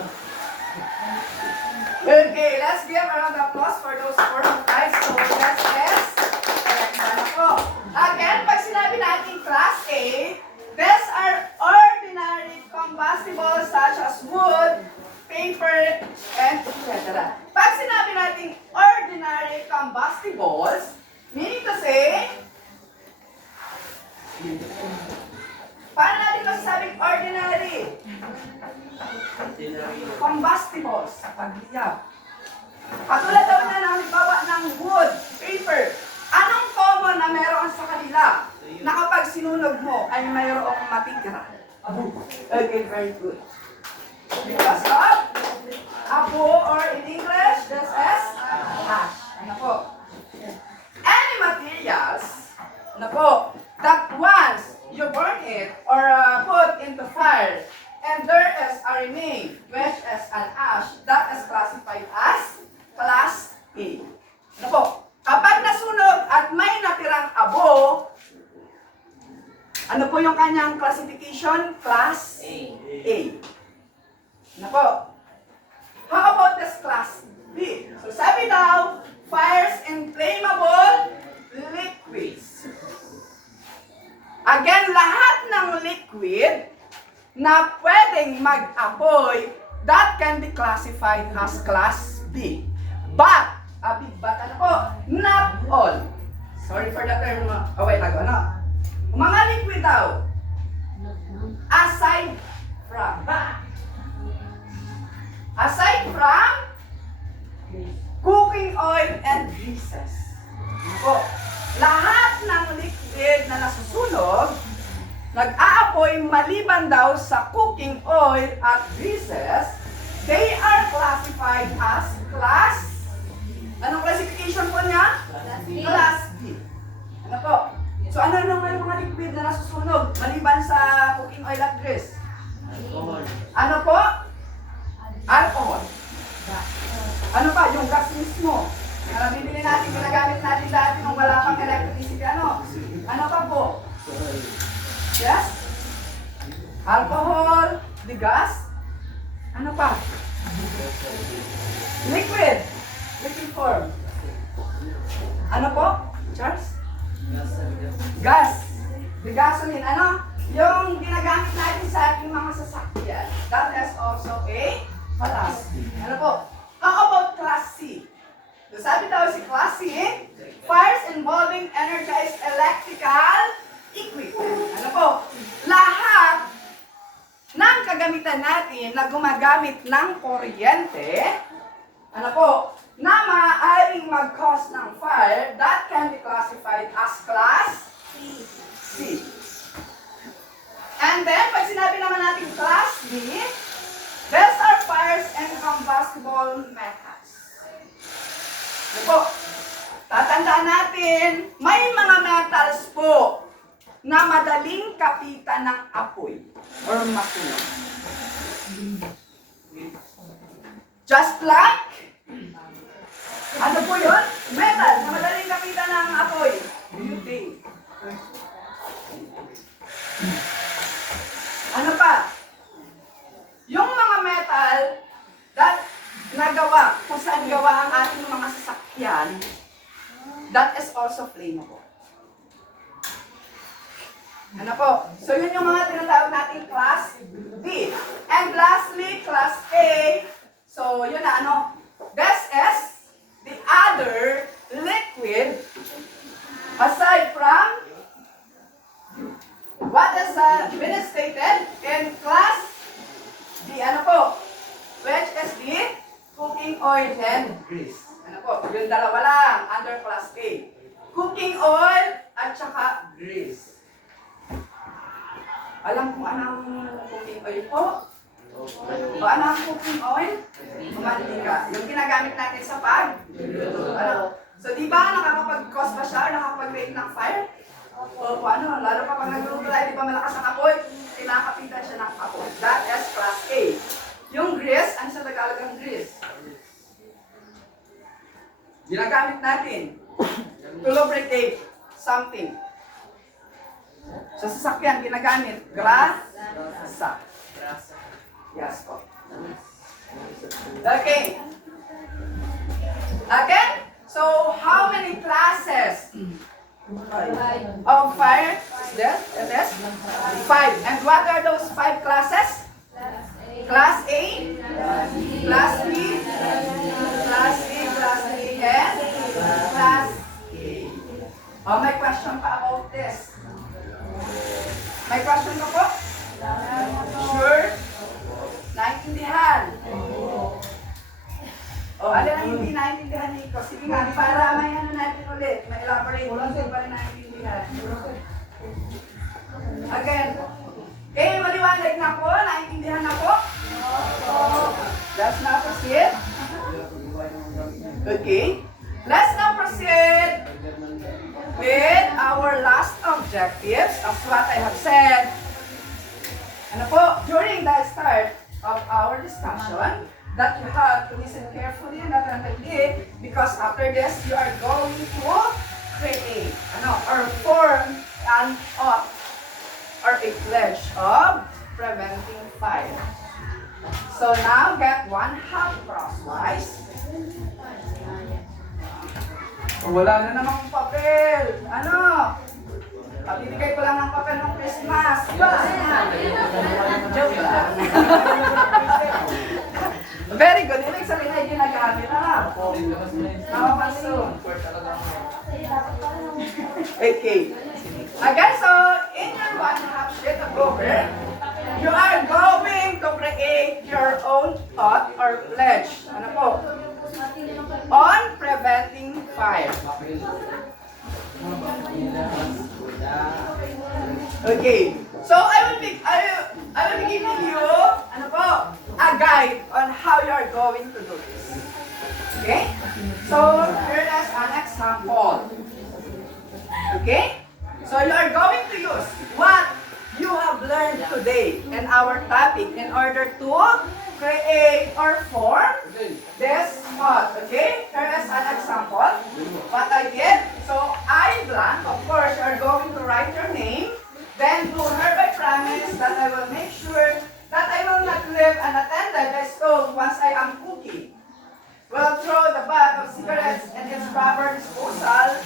Okay, let's give a round of applause for those 4 guys. So, let's test. Sana po. Again, pag sinabi natin class A, these are ordinary combustibles such as wood, paper, and etc. Pag sinabi natin ordinary combustibles, meaning to say, paano natin masasabing ordinary? Combustibles. Pagliyab. Katulad daw na halimbawa ng wood, paper. Anong common na meron sa kanila na kapag sinunog mo ay mayroong matitira? Okay, very good. Because of apo or in English, this is ash. Ano po? Any materials, ano po, that once you burn it or put into fire and there is a remain which is an ash, that is classified as class A. Ano po? Kapag nasunog at may natirang abo, ano po yung kanyang classification? Class A. Ano po? How about this class B? So sabi daw, fires in flammable liquids. Again, lahat ng liquid na pwedeng mag-apoy, that can be classified as class B. But, ano po, not all. Sorry for the term, wait, ano? Mga liquid daw, aside from cooking oil and greases. Po, lahat ng liquid na nasusunog, nag-aapoy maliban daw sa cooking oil at greases, they are classified as class. Anong classification po niya? Class B. Ano po? So ano naman yung mga liquid na nasusunog maliban sa cooking oil at grease? Ano po? Alcohol. Ano pa? Yung gas mismo. Bibili natin, ginagamit natin dati nung wala pang electricity. Ano pa po? Yes? Alcohol, the gas. Ano pa? Liquid. Liquid form. Ano po? Charles? Gas. The gasoline. Ano? Yung ginagamit natin sa ating mga sasakyan. That is also a class B. Ano po? How about class C? So, sabi daw si class C, fires involving energized electrical equipment. Ano po? Lahat ng kagamitan natin na gumagamit ng kuryente, ano po, na maaaring mag-cause ng fire, that can be classified as class C. And then, pag sinabi naman natin class B, these are fires and combustible metals. Ano po? Tatandaan natin, may mga metals po na madaling kapitan ng apoy or masunog. Just like, ano po yun? Metal na madaling kapitan ng apoy. Butane. Ano pa? Yung mga metal that nagawa, kung saan gawa ang ating mga sasakyan, that is also flammable. Ano po? So yun yung mga tinatawag nating class B. And lastly, class A. So yun na ano, this is the other liquid aside from what is been stated in class B. Ano po? Which is the cooking oil and grease. Ano po? Yung dalawa lang under class A. Cooking oil at saka grease. Alam kung anong cooking oil po? O ano ang cooking oil? Mantika. Yung ginagamit natin sa ano? So di ba nakakapag-cause ba siya or nakakapag-create ng fire? O ano, lalo pa pag nagluto tayo, di ba malakas ang apoy? Kinakapitan siya ng apoy. That is class A. Yung grease, ano sa Tagalog ang grease? Ginagamit natin to lubricate something. Sa sasakyan, ginagamit. Grasa. Yes po. Okay. Again, so how many classes of fire is there? It is 5. And what are those 5 classes? Class A, Class B, Class C, Class D, and Class A. Oh, may question pa about this. May question ka po? Sure? Naintindihan? O, ano na hindi naintindihan nito? Sige nga, para may ano natin ulit. May elaborate hindi pa rin naintindihan. Again. Okay, maliwanag na po? Naintindihan na po? Let's now proceed. Okay. Let's now proceed with our last objectives, as what I have said. Ano po, during the start of our discussion, that you have to listen carefully and attentively, because after this, you are going to create, or form an oath or a pledge of preventing fire. So now, get 1/2 crosswise. Wala na namang papel. Ano? Pabibigay ko lang ng papel ng Christmas. Joke lang. Very good. Ibig sabihin ay ginagamit. Nakapansun. Okay. Again, so in your 1/2 sheet of paper, you are going to create your own thought or pledge. Ano po? On preventing fire. Okay. So I will be giving you a guide on how you are going to do this. Okay? So here is an example. Okay? So you are going to use what you have learned today in our topic in order to create or form this thought. Okay? Here is an example. What I did. So I blank. Of course, you are going to write your name. Then do hereby promise that I will make sure that I will not leave unattended the stove once I am cooking. Will throw the bag of cigarettes in its proper disposal.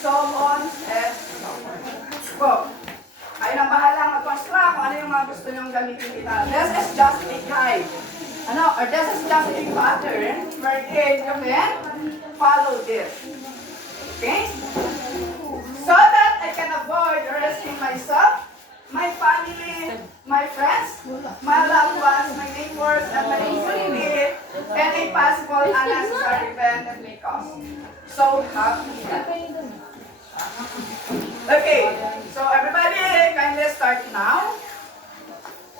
So on and so forth. Kayo nang bahala mag-construct kung ano yung mga gusto nyong gamitin dito. This is just a guide. Or this is just a pattern wherein you can follow this. Okay? So that I can avoid risking myself, my family, my friends, my loved ones, my neighbors, and my community, and a possible unnecessary event that may cause. So happy. Okay, so everybody, kindly start now.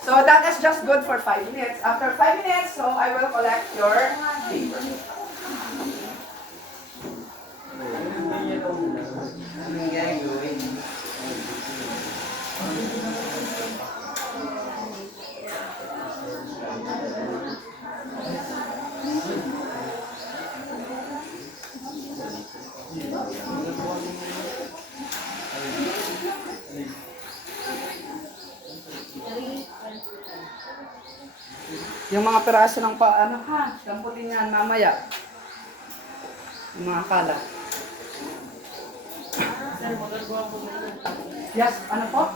So that is just good for 5 minutes. After 5 minutes, so I will collect your paper. Yung mga piraso ng ano ha, damputin yan mamaya. Yung mga kalat. Yes, ano po?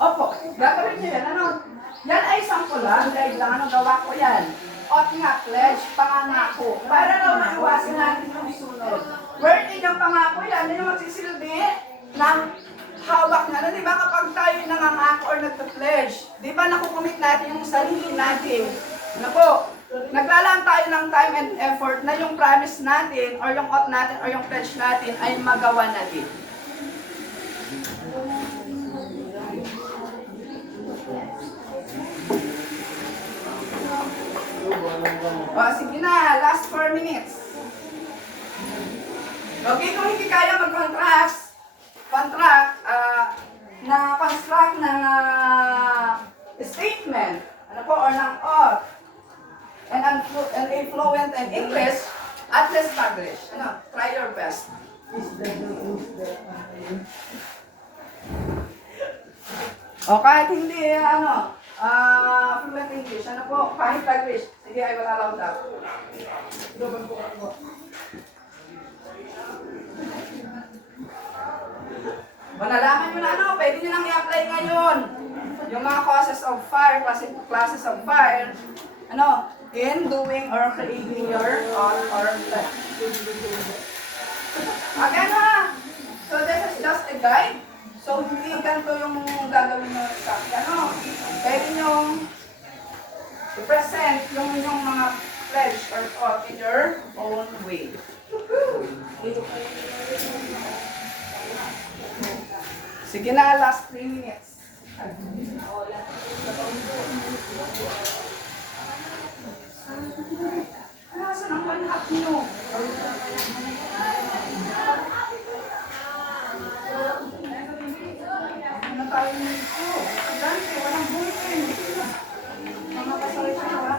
Opo, gagawin niyo yan. Ano? Yan ay sample lang, dahil lang ano gawa ko yan. Ot nga, pledge, pangangako. Para daw maiwasan natin yung sunod. Word in yung pangako yan, yun yung magsisilbi ng hawak na. Ano, di ba kapag tayo nangangako or nagpa-pledge, di ba nakukumit natin yung sarili natin? Ano po? Naglalaan tayo ng time and effort na yung promise natin or yung oath natin or yung pledge natin ay magawa natin. O, sige na, last 4 minutes. Okay, kung hindi kaya mag-contract, na-construct ng statement, ano po, or ng oath, and fluent in English, at least English. Ano, try your best. O kahit hindi, fluent English, ano po, kahit English. Sige, I will allow that. Nalaman nyo na ano, pwede nyo nang i-apply ngayon. Yung mga causes of fire, classes of fire, ano, in doing or creating your own or plan. Again ha, so this is just a guide. So hindi ganito yung gagawin nyo sa ano. Pwede nyo i-present yung inyong mga pledge or thought in your own way. Sige na, last 3 minutes. Nasaan ang one-half nyo? Ano tayo nito? Dante, walang bullpen. Mga kasalita na ba?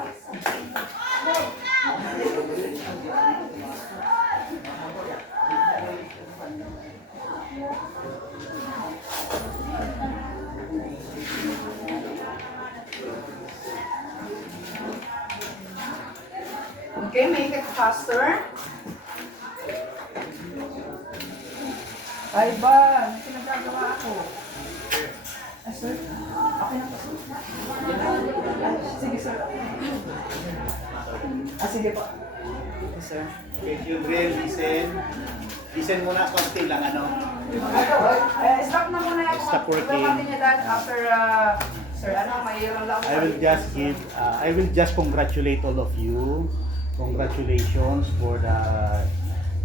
Okay, make it faster. Ay ba, may pinagagawa ako. Sir? Okay na po, sir. Sige, sir. Sige po. Okay, sir. Thank you, Brian. Listen muna, konti lang, ano. Stop na muna yan. Stop working. We'll continue that after, sir, mayroon lang. I will just congratulate all of you. Congratulations for the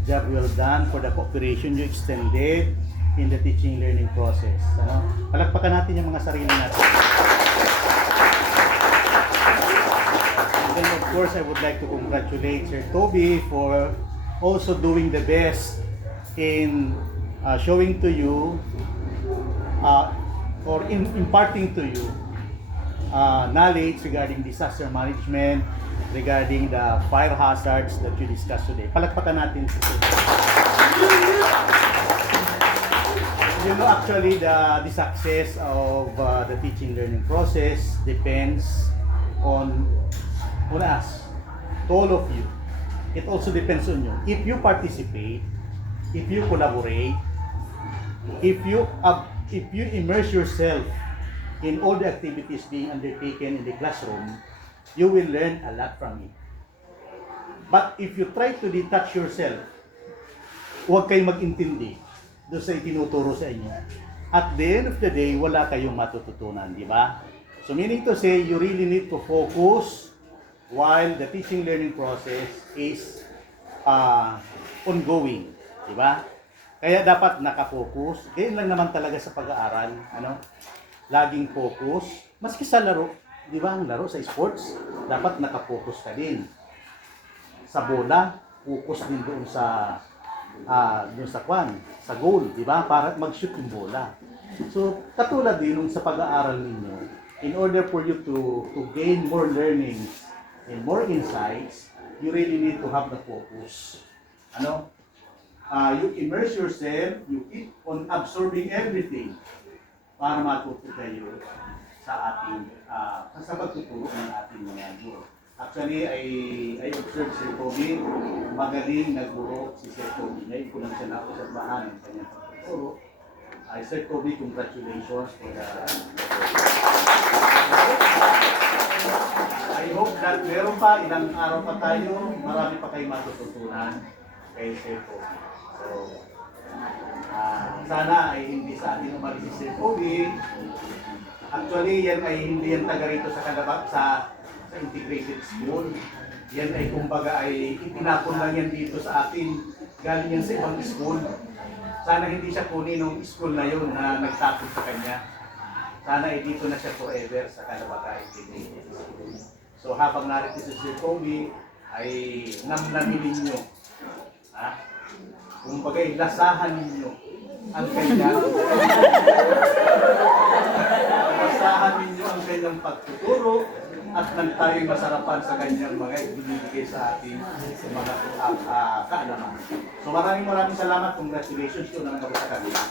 job well done, for the cooperation you extended in the teaching learning process. Ano? Palakpakan natin yung mga sarili natin. And then of course, I would like to congratulate Sir Toby for also doing the best in showing to you or imparting to you knowledge regarding disaster management, regarding the fire hazards that you discussed today. Palakpakan natin si Sir. You know, actually, the success of the teaching learning process depends on us, to all of you. It also depends on you. If you participate, if you collaborate, if you immerse yourself in all the activities being undertaken in the classroom, you will learn a lot from it. But if you try to detach yourself, huwag kayong mag-intindi doon sa itinuturo sa inyo. At the end of the day, wala kayong matututunan, di ba? So meaning to say, you really need to focus while the teaching learning process is ongoing, di ba? Kaya dapat nakafocus. Ganyan lang naman talaga sa pag-aaral, ano? Laging focus, Maski sa laro, di ba ang laro sa sports, dapat nakapokus ka din. Sa bola, focus din doon sa goal, di ba? Para mag-shoot yung bola. So, katulad din nung sa pag-aaral ninyo, in order for you to gain more learnings and more insights, you really need to have the focus. Ano? You immerse yourself, you keep on absorbing everything para matuto kayo sa ating sa pagtuturo ng ating mga guro. Actually, I observed Sir Toby, magaling na guro si Sir Toby. Ngayon ko lang siya naobserbahan ng kanyang pagtuturo. Sir Toby, congratulations for the I hope that meron pa, ilang araw pa tayo, marami pa kayo matututunan kay Sir Toby. So, sana ay hindi sa atin umalis si Sir Toby. Actually, yan ay hindi yan taga rito sa Kalabak sa integrated school. Yan ay kumbaga ay itinapon lang yan dito sa atin. Galing yan sa ibang school. Sana hindi siya kunin ng school na yun na nagtapon sa kanya. Sana ay dito na siya forever sa Kalabak integrated school. So habang narito si Sir Toby, ay namnamin ninyo. Kumbaga lasahan ninyo ang kanyang lasahan ninyo ang kanyang pagtuturo at nang tayo'y masarapan sa kanyang mga ibinibigay sa ating mga kaalaman. So maraming salamat. Congratulations to ng mga sa kanila.